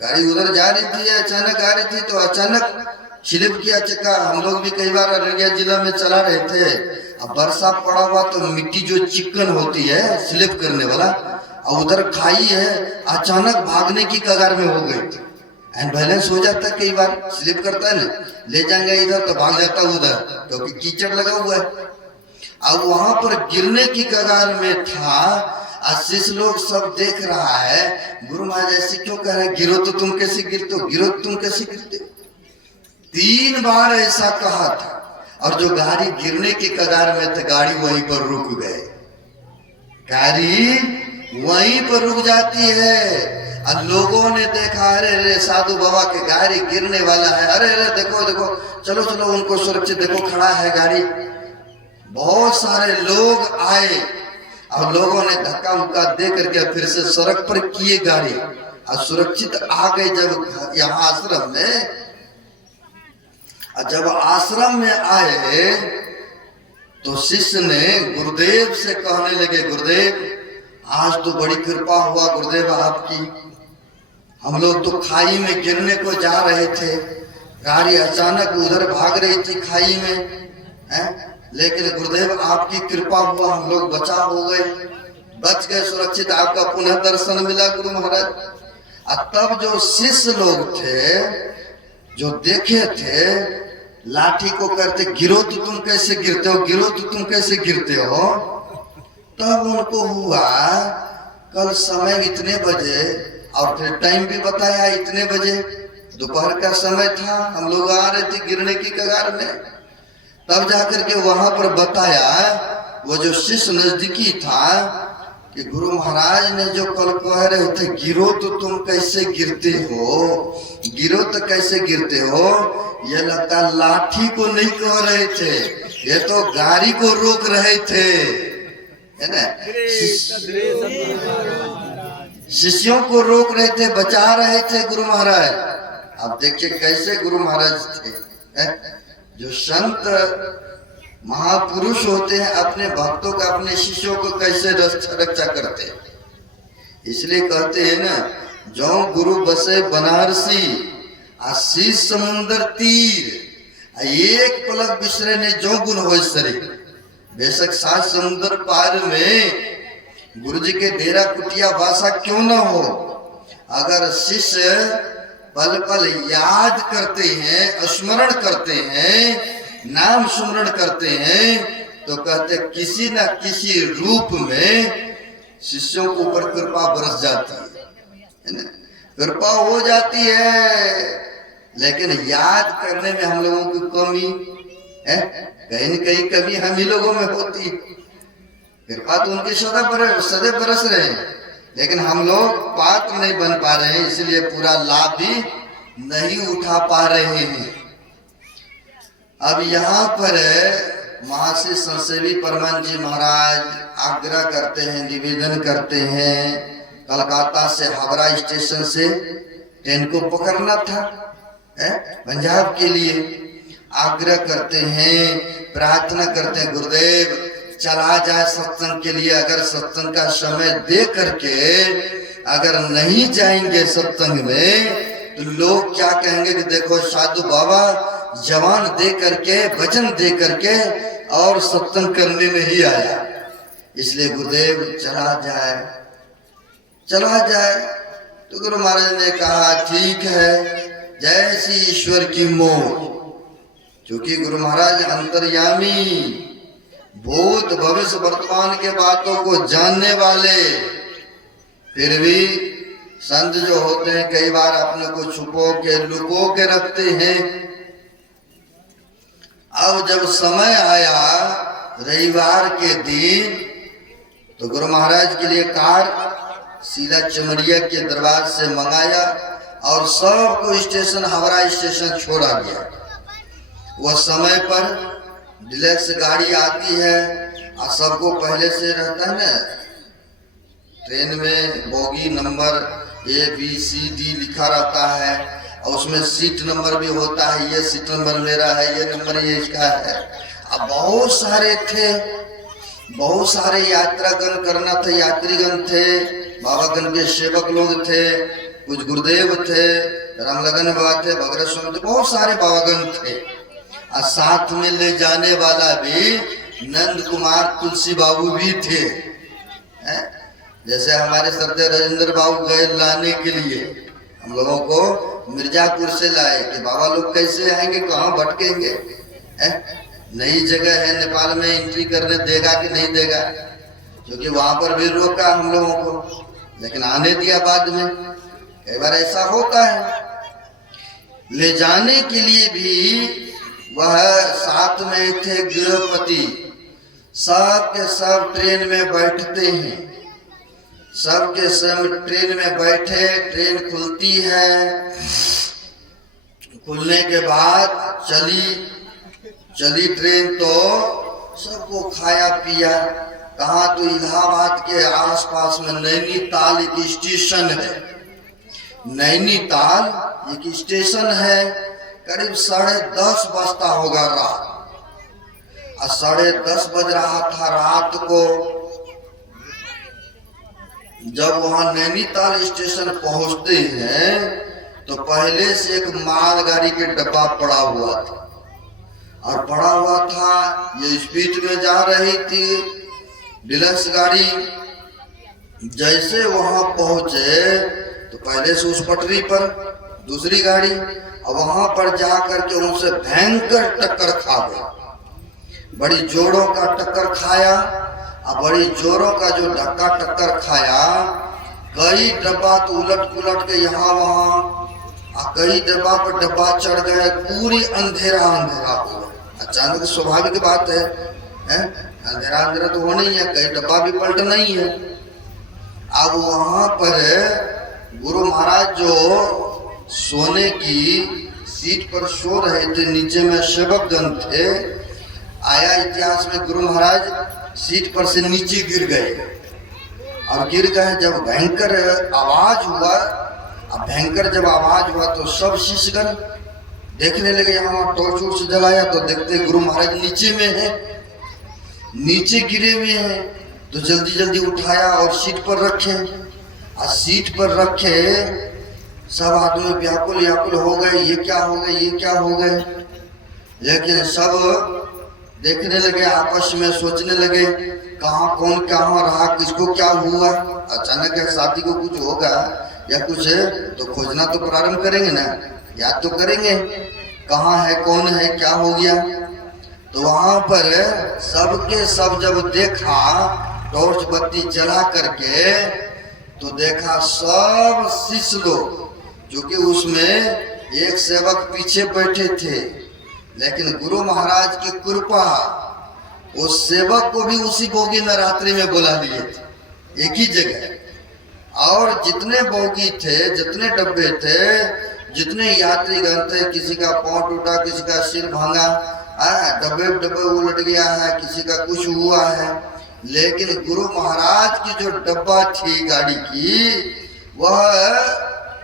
गाड़ी उधर जा रही थी, अचानक आ रही थी तो अचानक स्लिप किया चक्का। हम लोग भी कई बार अररिया जिला में चला रहे थे, अब बरसात पड़ा हुआ तो मिट्टी जो चिकन होती है स्लिप करने वाला, और उधर खाई है, अचानक भागने की कगार में हो गई थी। एंड बैलेंस हो जाता है, कई बार स्लिप करता है ना, ले जाएंगे इधर तो भाग जाता उधर क्योंकि कीचड़ लगा हुआ है। अब वहां पर गिरने की कगार में था, शिष्य लोग सब देख रहा है गुरु महाराज ऐसे क्यों कह रहे, गिरो तो तुम कैसे गिरते हो, गिरो तो तुम कैसे गिरते हो। 3 बार ऐसा कहा था और जो गाड़ी गिरने की कगार में थे गाड़ी वहीं पर रुक गए। गाड़ी वहीं पर रुक जाती है और लोगों ने देखा, अरे अरे साधु बाबा के गाड़ी गिरने वाला है, अरे अरे देखो देखो, चलो चलो उनको सुरक्षित, देखो खड़ा है गाड़ी। बहुत सारे लोग आए और लोगों ने धक्का मुक्का दे करके फिर से सड़क पर किए गाड़ी और सुरक्षित आ गए। जब यहाँ आश्रम में, जब आश्रम में आए तो शिष्य ने गुरुदेव से कहने लगे, गुरुदेव आज तो बड़ी कृपा हुआ गुरुदेव आपकी, हम लोग तो खाई में गिरने को जा रहे थे, गाड़ी अचानक उधर भाग रही थी खाई में, लेकिन गुरुदेव आपकी कृपा हुआ हम लोग बचा हो गए, बच गए सुरक्षित, आपका पुनः दर्शन मिला गुरु महाराज। और तब जो शिष्य लोग थे जो देखे थे लाठी को करते, गिरो तो तुम कैसे गिरते हो, गिरो तो तुम कैसे गिरते हो, तब उनको हुआ कल समय इतने बजे, और फिर टाइम भी बताया इतने बजे, दोपहर का समय था, हम लोग आ रहे थे गिरने की कगार में। तब जाकर के वहां पर बताया वो जो शिष्य नजदीकी था कि गुरु महाराज ने जो कल कह रहे थे गिरो तो तुम कैसे गिरते हो, गिरो तो कैसे गिरते हो, ये लगता लाठी को नहीं कह रहे थे, ये तो गाड़ी को रोक रहे थे, है ना, शिष्यों को रोक रहे थे, बचा रहे थे गुरु महाराज। अब देखिए कैसे गुरु महाराज थे, जो संत महापुरुष होते हैं अपने भक्तों का, अपने शिष्यों को कैसे रक्षा करते हैं। इसलिए कहते हैं ना, जो गुरु बसे बनारसी आशीष समुंदर तीर, एक पलक बिसरे ने जो गुण हो शरीर। बेशक 7 समुद्र पार में गुरु जी के डेरा कुटिया भाषा क्यों ना हो, अगर शिष्य पल पल याद करते हैं, स्मरण करते हैं, नाम सुमरण करते हैं, तो कहते किसी न किसी रूप में शिष्यों के ऊपर कृपा बरस जाती है ना, कृपा हो जाती है। लेकिन याद करने में हम लोगों की कमी है, कहीं न कहीं कमी हम ही लोगों में होती। कृपा तो उनके सदैव बरस रहे हैं, लेकिन हम लोग पात्र नहीं बन पा रहे हैं, इसलिए पूरा लाभ भी नहीं उठा पा रहे हैं। अब यहाँ पर महर्षि संतसेवी परमानंद जी महाराज आग्रह करते हैं, निवेदन करते हैं, कलकत्ता से हावड़ा स्टेशन से ट्रेन को पकड़ना था पंजाब के लिए, आग्रह करते हैं, प्रार्थना करते हैं गुरुदेव चला जाए सत्संग के लिए। अगर सत्संग का समय दे करके अगर नहीं जाएंगे सत्संग में तो लोग क्या कहेंगे कि देखो साधु बाबा जवान दे करके, वचन दे करके और सत्संग करने नहीं आया। इसलिए गुरुदेव चला जाए। तो गुरु महाराज ने कहा ठीक है, जैसी ईश्वर की मोह। क्योंकि गुरु महाराज अंतर्यामी, भूत भविष्य वर्तमान के बातों को जानने वाले, फिर भी संत जो होते हैं कई बार अपने को छुपो के लुको के रखते हैं। अब जब समय आया रविवार के दिन, तो गुरु महाराज के लिए कार सीधा चमरिया के दरबार से मंगाया और सबको स्टेशन हावड़ा स्टेशन छोड़ा गया। वह समय पर डिलक्स गाड़ी आती है और सबको पहले से रहता है ना, ट्रेन में बोगी नंबर ABCD लिखा रहता है और उसमें सीट नंबर भी होता है, ये सीट नंबर मेरा है, ये नंबर ये इसका है। अब बहुत सारे थे, बहुत सारे यात्रागण करना थे, यात्रीगण थे, बाबागण के सेवक लोग थे, कुछ गुरुदेव थे, रामलगन बाबा थे, भगत स्वामी थे, बहुत सारे बाबागण थे। और साथ में ले जाने वाला भी नंद कुमार तुलसी बाबू भी थे। जैसे हमारे सरदार राजेंद्र बाबू गए लाने के लिए, हम लोगों को मिर्जापुर से लाए कि बाबा लोग कैसे आएंगे, कहाँ भटकेंगे, नई जगह है, नेपाल में एंट्री करने देगा कि नहीं देगा, क्योंकि वहां पर भी रोका हम लोगों को, लेकिन आने दिया बाद में। कई बार ऐसा होता है। ले जाने के लिए भी वह साथ में थे गृहपति, सब के सब ट्रेन में बैठते हैं, सब के सब ट्रेन में बैठे, ट्रेन खुलती है, खुलने के बाद चली ट्रेन, तो सबको खाया पिया। कहाँ तो इलाहाबाद के आसपास में नैनीताल एक स्टेशन है, नैनीताल एक स्टेशन है, करीब 10:30 बजता होगा रात, और 10:30 बज रहा था रात को। जब वहां नैनीताल स्टेशन पहुंचते हैं तो पहले से एक मालगाड़ी के डब्बा पड़ा हुआ था, और पड़ा हुआ था, ये स्पीड में जा रही थी डिलक्स गाड़ी। जैसे वहां पहुंचे तो पहले से उस पटरी पर दूसरी गाड़ी, और वहां पर जा करके उनसे भयंकर टक्कर खा गई। बड़ी जोरों का टक्कर खाया, और बड़ी जोरों का जो धक्का टक्कर खाया, कई डब्बा तो उलट पुलट के यहाँ वहां, और कई डब्बा पर डब्बा चढ़ गए, पूरी अंधेरा अंधेरा हो गया। अचानक स्वाभाविक बात है, अंधेरा अंधेरा तो होना ही है, कई डब्बा भी पलटना ही है। अब वहां पर गुरु महाराज जो सोने की सीट पर सो रहे थे, नीचे में सेवकगण थे। आया इतिहास में गुरु महाराज सीट पर से नीचे गिर गए, और गिर गए जब भयंकर आवाज हुआ, अब भयंकर जब आवाज हुआ तो सब शिष्यगण देखने लगे, यहाँ टॉर्च वॉर्च से जलाया तो देखते गुरु महाराज नीचे में है, नीचे गिरे हुए हैं। तो जल्दी जल्दी उठाया और सीट पर रखे, और सीट पर रखे सब आदमी व्याकुल व्याकुल हो गए, ये क्या हो गए, ये क्या हो गए। लेकिन सब देखने लगे, आपस में सोचने लगे, कहाँ कौन कहाँ रहा, किसको क्या हुआ। अचानक शादी को कुछ होगा या कुछ है तो खोजना तो प्रारंभ करेंगे ना, याद तो करेंगे कहाँ है, कौन है, क्या हो गया। तो वहां पर सबके सब जब देखा टॉर्च बत्ती जला करके, तो देखा सब शिष्य लोग, जो कि उसमें एक सेवक पीछे बैठे थे, लेकिन गुरु महाराज की कृपा उस सेवक को भी उसी बोगी नवरात्रि में बुला लिए थे, एक ही जगह। और जितने बोगी थे, जितने डब्बे थे, जितने यात्रीगण थे, किसी का पांव टूटा, किसी का सिर भांगा, डब्बे डब्बे उलट गया है, किसी का कुछ हुआ है, लेकिन गुरु महाराज की जो डब्बा थी गाड़ी की, वह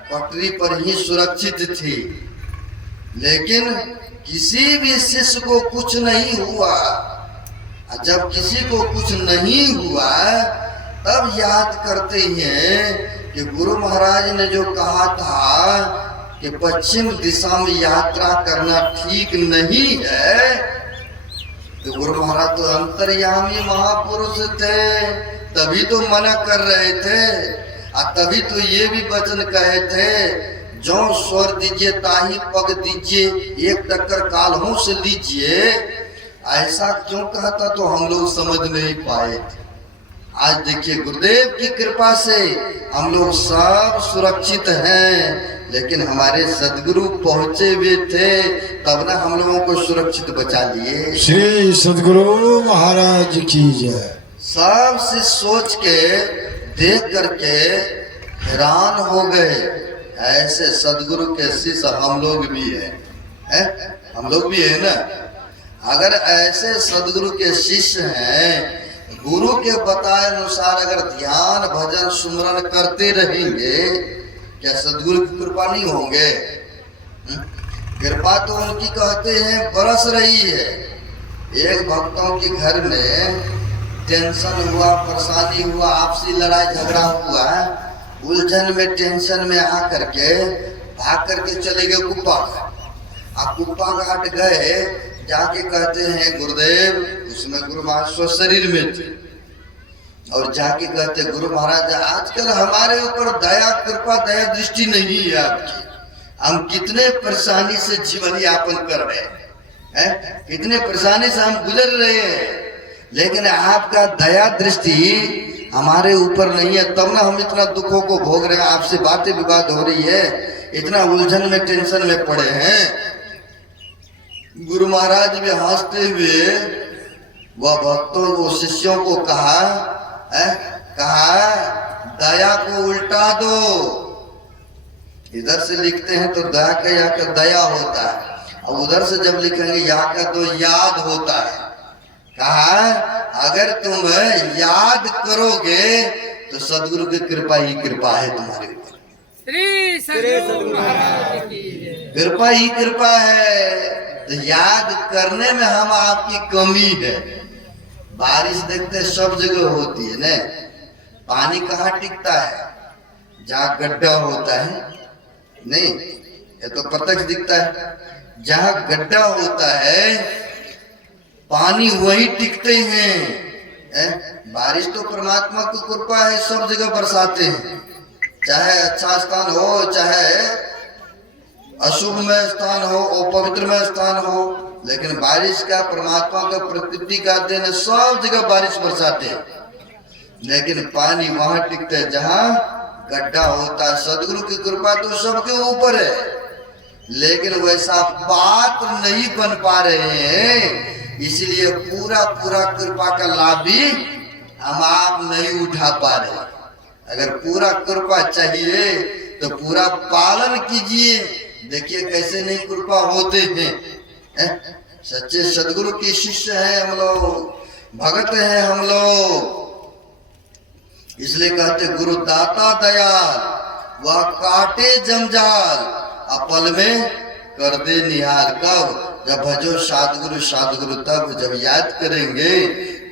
पटरी पर ही सुरक्षित थी। लेकिन किसी भी शिष्य को कुछ नहीं हुआ। जब किसी को कुछ नहीं हुआ तब याद करते हैं कि गुरु महाराज ने जो कहा था कि पश्चिम दिशा में यात्रा करना ठीक नहीं है, तो गुरु महाराज तो अंतर्यामी महापुरुष थे, तभी तो मना कर रहे थे, और तभी तो ये भी वचन कहे थे, जो स्वर दीजिए ताही पग दीजिए, एक टक्कर काल्हों से लीजिए। ऐसा क्यों कहता तो हम लोग समझ नहीं पाए थे। आज देखिए गुरुदेव की कृपा से हम लोग सब सुरक्षित हैं, लेकिन हमारे सदगुरु पहुंचे हुए थे, तब ना हम लोगों को सुरक्षित बचा लिए। श्री सदगुरु महाराज की जय। सब से सोच के देख करके हैरान हो गए, ऐसे सदगुरु के शिष्य हम लोग भी हैं, हम लोग भी है ना। अगर ऐसे सदगुरु के शिष्य हैं, गुरु के बताए अनुसार अगर ध्यान भजन सुमरन करते रहेंगे, क्या सदगुरु की कृपा नहीं होंगे? कृपा तो उनकी कहते हैं बरस रही है। एक भक्तों के घर में टेंशन हुआ, परेशानी हुआ, आपसी लड़ाई झगड़ा हुआ, उलझन में टेंशन में आ करके भाग करके चले गए कुप्पा घाट। कुप्पा घाट गए, जाके कहते हैं गुरुदेव, उसमें गुरु महाराज शरीर में थे, और जाके कहते गुरु महाराज आजकल हमारे ऊपर दया कृपा दया दृष्टि नहीं है आपकी, हम कितने परेशानी से जीवन यापन कर रहे हैं, कितने परेशानी से हम गुजर रहे हैं, लेकिन आपका दया दृष्टि हमारे ऊपर नहीं है, तब ना हम इतना दुखों को भोग रहे हैं, आपसे बातें विवाद हो रही है, इतना उलझन में टेंशन में पड़े हैं। गुरु महाराज भी हंसते हुए वह भक्तों को शिष्यों को कहा दया को उल्टा दो। इधर से लिखते हैं तो दया का या का दया होता है, और उधर से जब लिखेंगे या का तो याद होता है। कहा अगर तुम याद करोगे तो सदगुरु की कृपा ही कृपा है तुम्हारे ऊपर, श्री सदगुरु महाराज की कृपा ही कृपा है। तो याद करने में हम आपकी कमी है। बारिश देखते सब जगह होती है ना, पानी कहाँ टिकता है? जहाँ गड्ढा होता है, नहीं ये तो प्रत्यक्ष दिखता है। जहाँ गड्ढा होता है पानी वही टिकते हैं। बारिश तो परमात्मा की कृपा है, सब जगह बरसाते हैं, चाहे अच्छा स्थान हो चाहे अशुभ में स्थान हो अपवित्र में स्थान हो, लेकिन बारिश का परमात्मा का प्रकृति का देन है, सब जगह बारिश बरसाते हैं, लेकिन पानी वहां टिकता है जहां गड्ढा होता है। सदगुरु की कृपा तो सबके ऊपर है, लेकिन वैसा पात्र नहीं बन पा रहे हैं, इसलिए पूरा पूरा कृपा का लाभ भी हम आप नहीं उठा पा रहे। अगर पूरा कृपा चाहिए तो पूरा पालन कीजिए, देखिए कैसे नहीं कृपा होते हैं। सच्चे सदगुरु के शिष्य हैं हम लोग, भगत हैं हम लोग, इसलिए कहते गुरु दाता दयाल, वह काटे जंजाल, अपल में कर दे निहाल। कब? जब भजो सदगुरु सदगुरु, तब जब याद करेंगे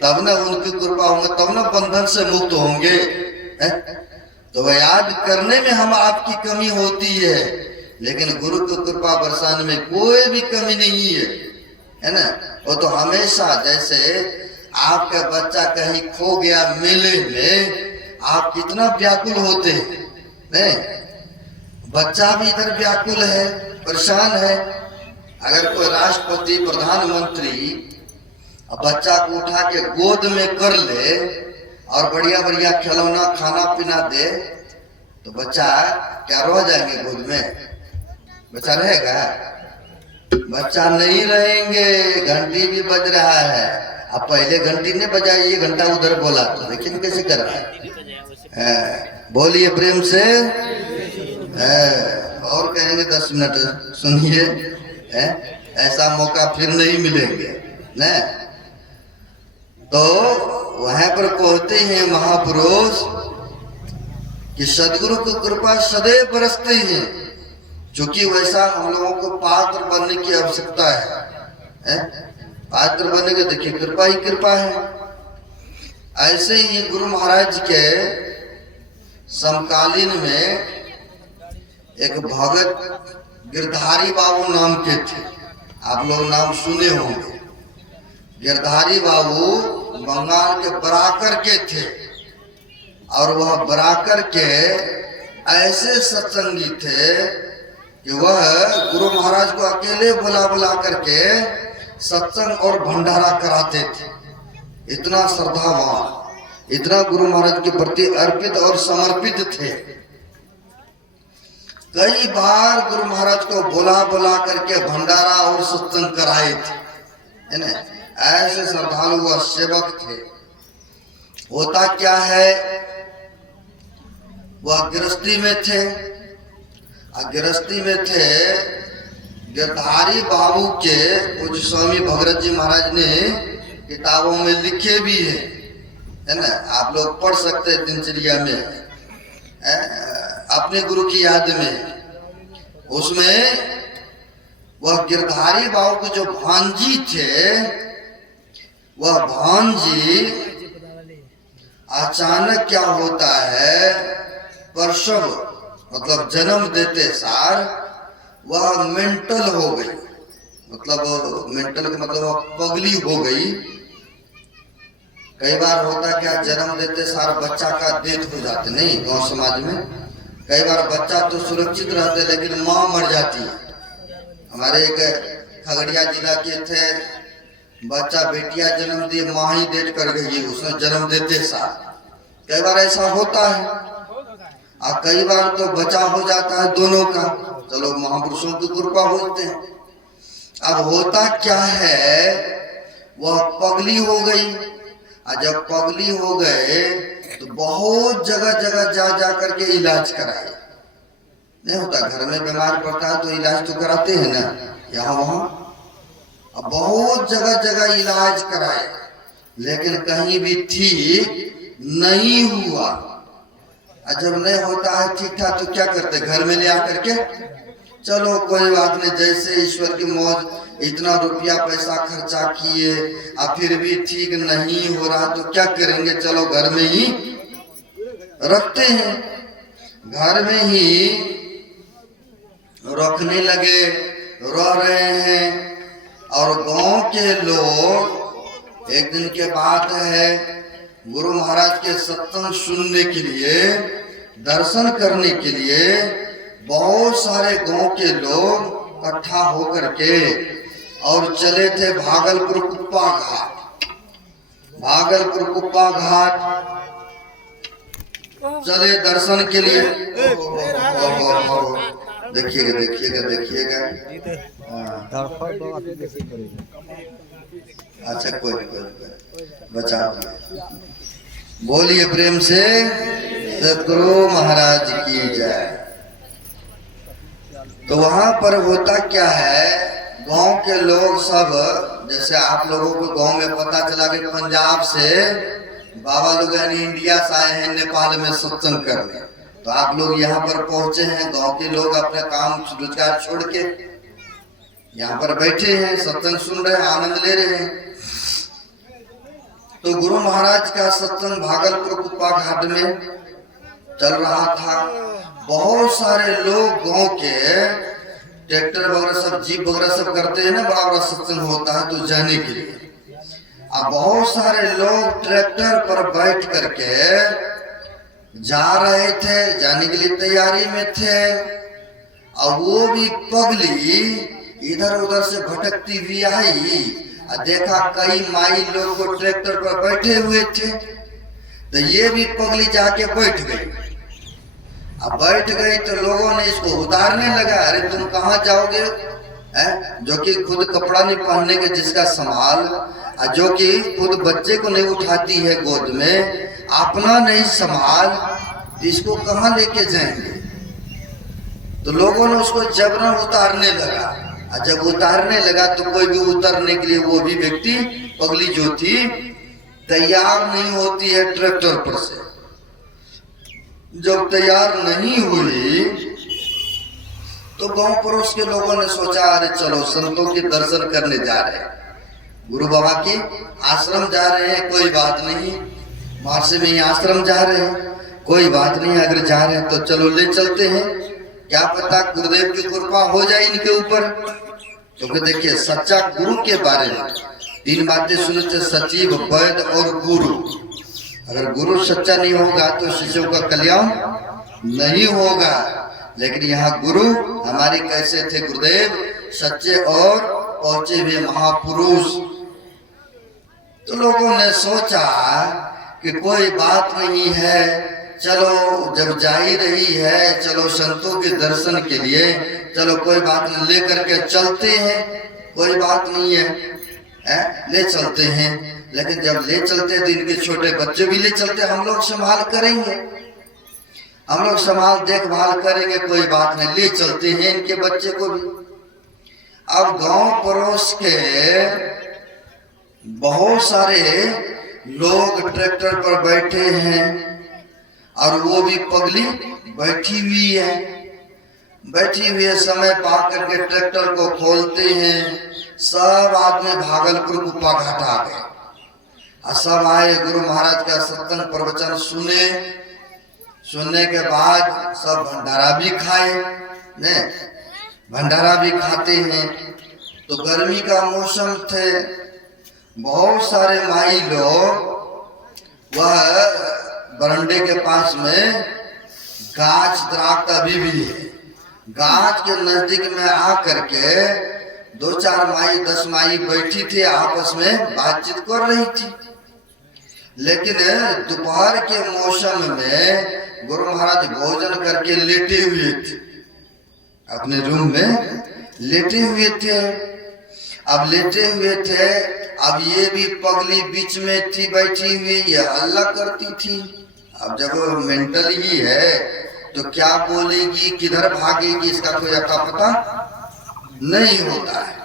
तब ना उनकी कृपा होंगे, तब ना बंधन से मुक्त होंगे। तो वह याद करने में हम आपकी कमी होती है, लेकिन गुरु की कृपा बरसाने में कोई भी कमी नहीं है ना। वो तो हमेशा, जैसे आपका बच्चा कहीं खो गया मेले में, आप कितना व्याकुल होते हैं, नहीं? बच्चा भी इधर व्याकुल है, परेशान है। अगर कोई राष्ट्रपति प्रधानमंत्री बच्चा को उठा के गोद में कर ले और बढ़िया बढ़िया खिलौना खाना पीना दे, तो बच्चा क्या रह जाएंगे गोद में? बच्चा रहेगा? बच्चा नहीं रहेंगे। घंटी भी बज रहा है, अब पहले घंटी ने बजाई, ये घंटा उधर बोला, तो देखिए कैसे कर रहा है। बोलिए प्रेम से। और कहेंगे 10 मिनट सुनिए, ऐसा मौका फिर नहीं मिलेंगे न। तो वहां पर कहते हैं महापुरुष कि सदगुरु की कृपा सदैव बरसते हैं, क्योंकि वैसा हम लोगों को पात्र बनने की आवश्यकता है। पात्र बनने के देखिए कृपा ही कृपा है। ऐसे ही गुरु महाराज के समकालीन में एक भगत गिरधारी बाबू नाम के थे, आप लोग नाम सुने होंगे। गिरधारी बाबू बंगाल के बराकर के थे, और वह बराकर के ऐसे सत्संगी थे कि वह गुरु महाराज को अकेले बुला बुला करके सत्संग और भंडारा कराते थे। इतना श्रद्धावान, इतना गुरु महाराज के प्रति अर्पित और समर्पित थे। कई बार गुरु महाराज को बुला बुला करके भंडारा और सत्संग कराए थे, है ना। ऐसे श्रद्धालु व सेवक थे। होता क्या है, वह गृहस्थी में थे, गृहस्थी में थे। गिरधारी बाबू के कुछ स्वामी भगरत जी महाराज ने किताबों में लिखे भी है ना, आप लोग पढ़ सकते हैं दिनचर्या में, अपने गुरु की याद में। उसमें वह गिरधारी बाबू के जो भांजी थे, वह भांजी अचानक क्या होता है, प्रसव मतलब जन्म देते सार वह मेंटल हो गई। मतलब मेंटल का मतलब वह पगली हो गई। कई बार होता क्या, जन्म देते सार बच्चा का डेथ हो जाते, नहीं गांव समाज में कई बार बच्चा तो सुरक्षित रहते लेकिन माँ मर जाती है। हमारे एक खगड़िया जिला के थे, बच्चा बेटिया जन्म दिए, माँ ही डेथ कर गई उसने जन्म देते सार। कई बार ऐसा होता है, और कई बार तो बचा हो जाता है दोनों का। चलो महापुरुषों की कृपा होते हैं। अब होता क्या है, वह पगली हो गई, और जब पगली हो गए तो बहुत जगह जगह जा जा करके इलाज कराए। नहीं होता, घर में बीमार पड़ता है तो इलाज तो कराते हैं ना, यहाँ वहाँ। अब बहुत जगह जगह इलाज कराए, लेकिन कहीं भी ठीक नहीं हुआ। जब नहीं होता है ठीक ठाक तो क्या करते, घर में ले आकर के चलो कोई बात नहीं, जैसे ईश्वर की मौज, इतना रुपया पैसा खर्चा किए और फिर भी ठीक नहीं हो रहा तो क्या करेंगे, चलो घर में ही रखते हैं। घर में ही रखने लगे, रह रहे हैं। और गांव के लोग, एक दिन के बात है, गुरु महाराज के सत्संग सुनने के लिए दर्शन करने के लिए बहुत सारे गांव के लोग इकट्ठा होकर के और चले थे भागलपुर कुप्पा घाट। भागलपुर कुप्पा घाट चले दर्शन के लिए। देखिएगा देखिएगा देखिएगा। अच्छा कोई बचा बोलिए प्रेम से सतगुरु महाराज की जय। तो वहां पर होता क्या है, गांव के लोग सब, जैसे आप लोगों को गांव में पता चला कि पंजाब से बाबा लोग यानी इंडिया से आए हैं नेपाल में सत्संग करने, तो आप लोग यहाँ पर पहुंचे हैं। गांव के लोग अपने काम रोजगार छोड़ के यहाँ पर बैठे हैं, सत्संग सुन रहे हैं, आनंद ले रहे हैं। तो गुरु महाराज का सत्संग भागलपुर कुप्पा घाट में चल रहा था। बहुत सारे लोग गांव के ट्रैक्टर वगैरह सब जीप वगैरह सब करते हैं ना, बड़ा बड़ा सत्संग होता है तो जाने के लिए। अब बहुत सारे लोग ट्रैक्टर पर बैठ करके जा रहे थे, जाने के लिए तैयारी में थे। और वो भी पगली इधर उधर से भटकती हुई आई और देखा कई माई लोग को ट्रैक्टर पर बैठे हुए थे, तो ये भी पगली जाके बैठ गई। अब बैठ गई तो लोगों ने इसको उतारने लगा, अरे तुम कहाँ जाओगे, जो कि खुद कपड़ा नहीं पहनने के जिसका संभाल, जो कि खुद बच्चे को नहीं उठाती है गोद में, अपना नहीं संभाल, इसको कहाँ लेके जाएंगे। तो लोगों ने उसको जबरन उतारने लगा। और जब उतारने लगा तो कोई भी उतरने के लिए, वो भी व्यक्ति पगली जो थी तैयार नहीं होती है ट्रैक्टर पर से। जब तैयार नहीं हुई तो गांव पड़ोस के लोगों ने सोचा, अरे चलो संतों के दर्शन करने जा रहे हैं, गुरु बाबा की आश्रम जा रहे हैं, कोई बात नहीं, मार्से में ही आश्रम जा रहे हैं, कोई बात नहीं, अगर जा रहे हैं तो चलो ले चलते हैं, क्या पता गुरुदेव की कृपा हो जाए इनके ऊपर। क्योंकि देखिए सच्चा गुरु के बारे में 3 बातें सुनते, सचिव, वैद्य और गुरु। अगर गुरु सच्चा नहीं होगा तो शिष्यों का कल्याण नहीं होगा। लेकिन यहाँ गुरु हमारे कैसे थे, गुरुदेव सच्चे और पहुंचे हुए महापुरुष। तो लोगों ने सोचा कि कोई बात नहीं है, चलो जब जा ही रही है, चलो संतों के दर्शन के लिए, चलो कोई बात नहीं, लेकर के चलते हैं, कोई बात नहीं है, ले चलते हैं। लेकिन जब ले चलते तो इनके छोटे बच्चे भी ले चलते, हम लोग संभाल करेंगे, हम लोग संभाल देखभाल करेंगे, कोई बात नहीं, ले चलते हैं इनके बच्चे को भी। अब गांव पड़ोस के बहुत सारे लोग ट्रैक्टर पर बैठे हैं और वो भी पगली बैठी हुई है। बैठी हुई है, समय पा करके ट्रैक्टर को खोलते हैं, सब आदमी भागलपुर कुप्पा घाट आ गए और सब आए, गुरु महाराज का सत्संग प्रवचन सुने। सुनने के बाद सब भंडारा भी खाए, ने भंडारा भी खाते हैं। तो गर्मी का मौसम थे, बहुत सारे माई लोग वह बरंडे के पास में गाछ दरख्त अभी भी है, गाछ के नजदीक में आ करके 2-4 माई 10 माई बैठी थी, आपस में बातचीत कर रही थी। लेकिन दोपहर के मौसम में गुरु महाराज भोजन करके लेटे हुए थे, अपने रूम में लेटे हुए थे। अब लेटे हुए थे, अब ये भी पगली बीच में थी बैठी हुई, ये हल्ला करती थी। अब जब वो मेंटल ही है तो क्या बोलेगी, किधर भागेगी, इसका कोई अता पता नहीं होता है।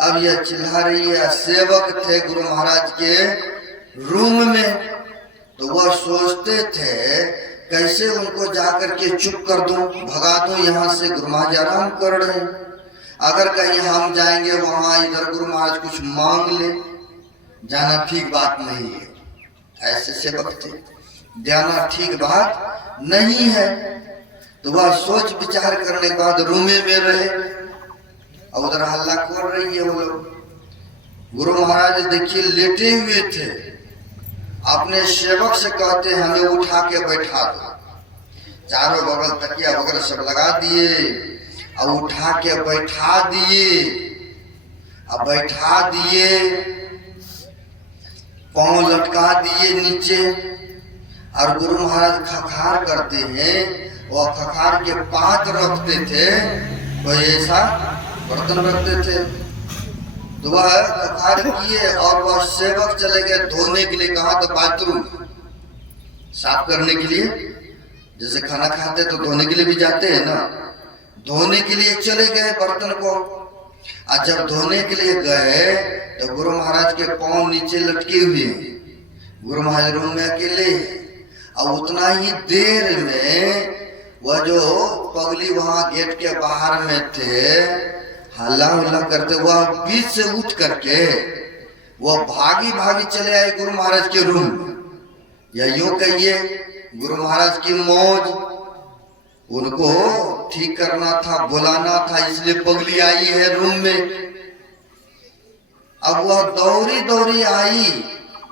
अब यह चिल्ला रही है। सेवक थे गुरु महाराज के रूम में, तो वह सोचते थे कैसे उनको जाकर के चुप कर दूं, भगा दूं यहाँ से, गुरु महाराज आराम कर रहे हैं। अगर कहीं हम जाएंगे वहां, इधर गुरु महाराज कुछ मांग ले, जाना ठीक बात नहीं है। ऐसे सेवक थे, जाना ठीक बात नहीं है। तो वह सोच विचार करने के बाद रूमे में रहे और उधर हल्ला कर रही है वो लोग। गुरु महाराज देखिए लेटे हुए थे, अपने सेवक से कहते हमें उठा के बैठा दो। चारों बगल तकिया वगैरह सब लगा दिए, अब उठा के बैठा दिए। अब बैठा दिए, पांव लटका दिए नीचे, और गुरु महाराज खखार करते हैं। वह खखार के पात्र रखते थे, कोई ऐसा बर्तन रखते थे। तो वह खखार किए और वह सेवक चले गए धोने के लिए। कहा? तो बाथरूम साफ करने के लिए। जैसे खाना खाते तो धोने के लिए भी जाते हैं ना, धोने के लिए चले गए बर्तन को। और जब धोने के लिए गए तो गुरु महाराज के पांव नीचे लटके हुए, गुरु महाराज रूम में अकेले। और उतना ही देर में वह जो पगली वहां गेट के बाहर में थे, हल्ला हल्ला करते, वह बीच से उठ करके वह भागी भागी चले आए गुरु महाराज के रूम। या यूं कहिए गुरु महाराज की मौज, उनको ठीक करना था, बुलाना था, इसलिए पगली आई है रूम में। अब वह दौड़ी दौड़ी आई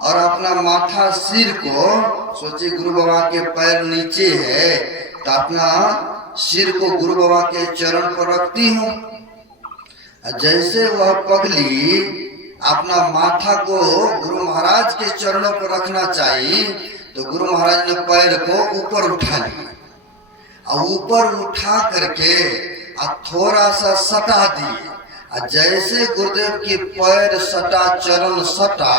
और अपना माथा सिर को, सोचे गुरु बाबा के पैर नीचे है तो अपना सिर को गुरु बाबा के चरण पर रखती हूँ। जैसे वह पगली अपना माथा को गुरु महाराज के चरणों पर रखना चाहिए तो गुरु महाराज ने पैर को ऊपर उठा लिया और ऊपर उठा करके थोड़ा सा सटा दिए। जैसे गुरुदेव की पैर सटा, चरण सटा,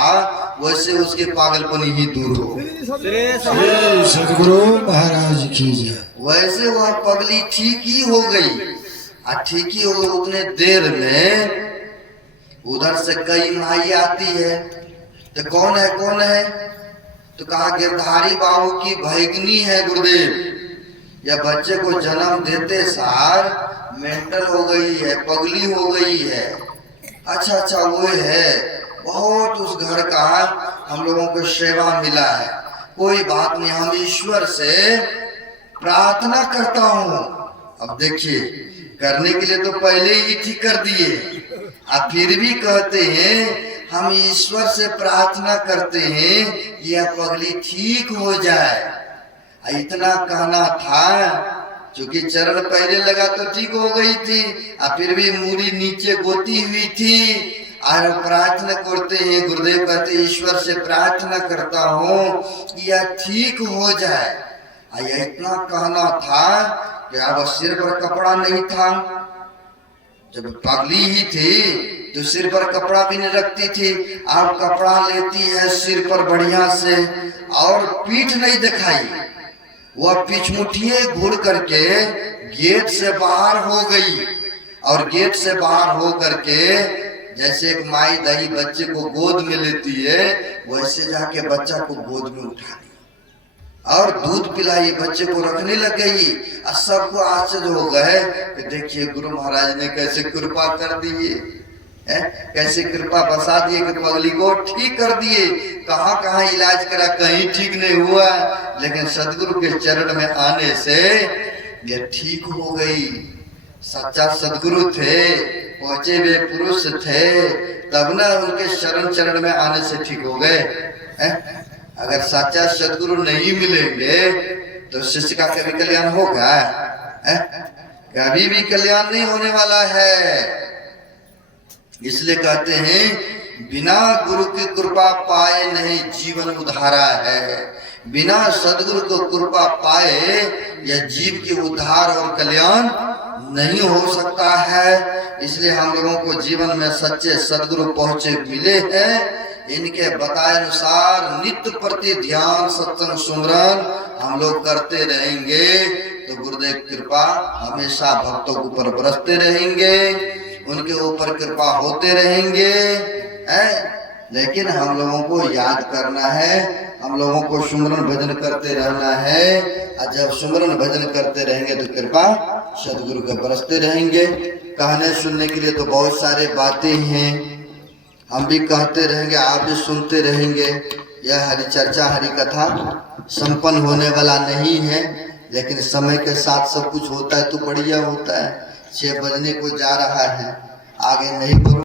वैसे उसके पागलपनी ही दूर हो। श्री सदगुरु महाराज की जय। वैसे वह पगली ठीक ही हो गई। ठीक ही हो गई। उतने देर में उधर से कई माई आती है। तो कौन है कौन है? तो कहा गिरधारी बाबू की भैगनी है गुरुदेव। या बच्चे को जन्म देते सार मेंटल हो गई है, पगली हो गई है। अच्छा वो है, बहुत उस घर का हम लोगों को सेवा मिला है। कोई बात नहीं, हम ईश्वर से प्रार्थना करता हूँ। अब देखिए, करने के लिए तो पहले ही ठीक कर दिए, अब फिर भी कहते हैं हम ईश्वर से प्रार्थना करते हैं कि यह पगली ठीक हो जाए। इतना कहना था, क्योंकि चरण पहले लगा तो ठीक हो गई थी, और फिर भी मूड़ी नीचे गोती हुई थी। और प्रार्थना करते हैं, गुरुदेव कहते ईश्वर से प्रार्थना करता हूँ कि यह ठीक हो जाए। इतना कहना था कि अब सिर पर कपड़ा नहीं था। जब पगली ही थी तो सिर पर कपड़ा भी नहीं रखती थी। अब कपड़ा लेती है सिर पर बढ़िया से, और पीठ नहीं दिखाई। वह पीछमुठिए घुड़ करके गेट से बाहर हो गई। और गेट से बाहर हो करके जैसे एक माई दाई बच्चे को गोद में लेती है, वैसे जाके बच्चा को गोद में उठा लिया और दूध पिलाई, बच्चे को रखने लग गई। और सबको आश्चर्य हो गए कि देखिए गुरु महाराज ने कैसे कृपा कर दी है, कैसे कृपा बसा दिए कि पगली को ठीक कर दिए। कहाँ कहाँ इलाज करा, कहीं ठीक नहीं हुआ, लेकिन सदगुरु के चरण में आने से ये ठीक हो गई। सच्चा सदगुरु थे, पहुंचे हुए पुरुष थे, तब ना उनके चरण में आने से ठीक हो गए। अगर सच्चा सदगुरु नहीं मिलेंगे तो शिष्य का कभी कल्याण होगा? कभी भी कल्याण नहीं होने वाला है। इसलिए कहते हैं बिना गुरु की कृपा पाए नहीं जीवन उधारा है। बिना सदगुरु को कृपा पाए यह जीव के उद्धार और कल्याण नहीं हो सकता है। इसलिए हम लोगों को जीवन में सच्चे सदगुरु पहुंचे मिले हैं। इनके बताए अनुसार नित्य प्रति ध्यान सत्संग सुमरन हम लोग करते रहेंगे तो गुरुदेव कृपा हमेशा भक्तों के ऊपर बरसते रहेंगे, उनके ऊपर कृपा होते रहेंगे। लेकिन हम लोगों को याद करना है, हम लोगों को सुमरन भजन करते रहना है। और जब सुमरन भजन करते रहेंगे तो कृपा सदगुरु के बरसते रहेंगे। कहने सुनने के लिए तो बहुत सारे बातें हैं, हम भी कहते रहेंगे, आप भी सुनते रहेंगे। यह हरि चर्चा हरि कथा संपन्न होने वाला नहीं है, लेकिन समय के साथ सब कुछ होता है तो बढ़िया होता है। 6 बजने को जा रहा है, आगे नहीं करूँ।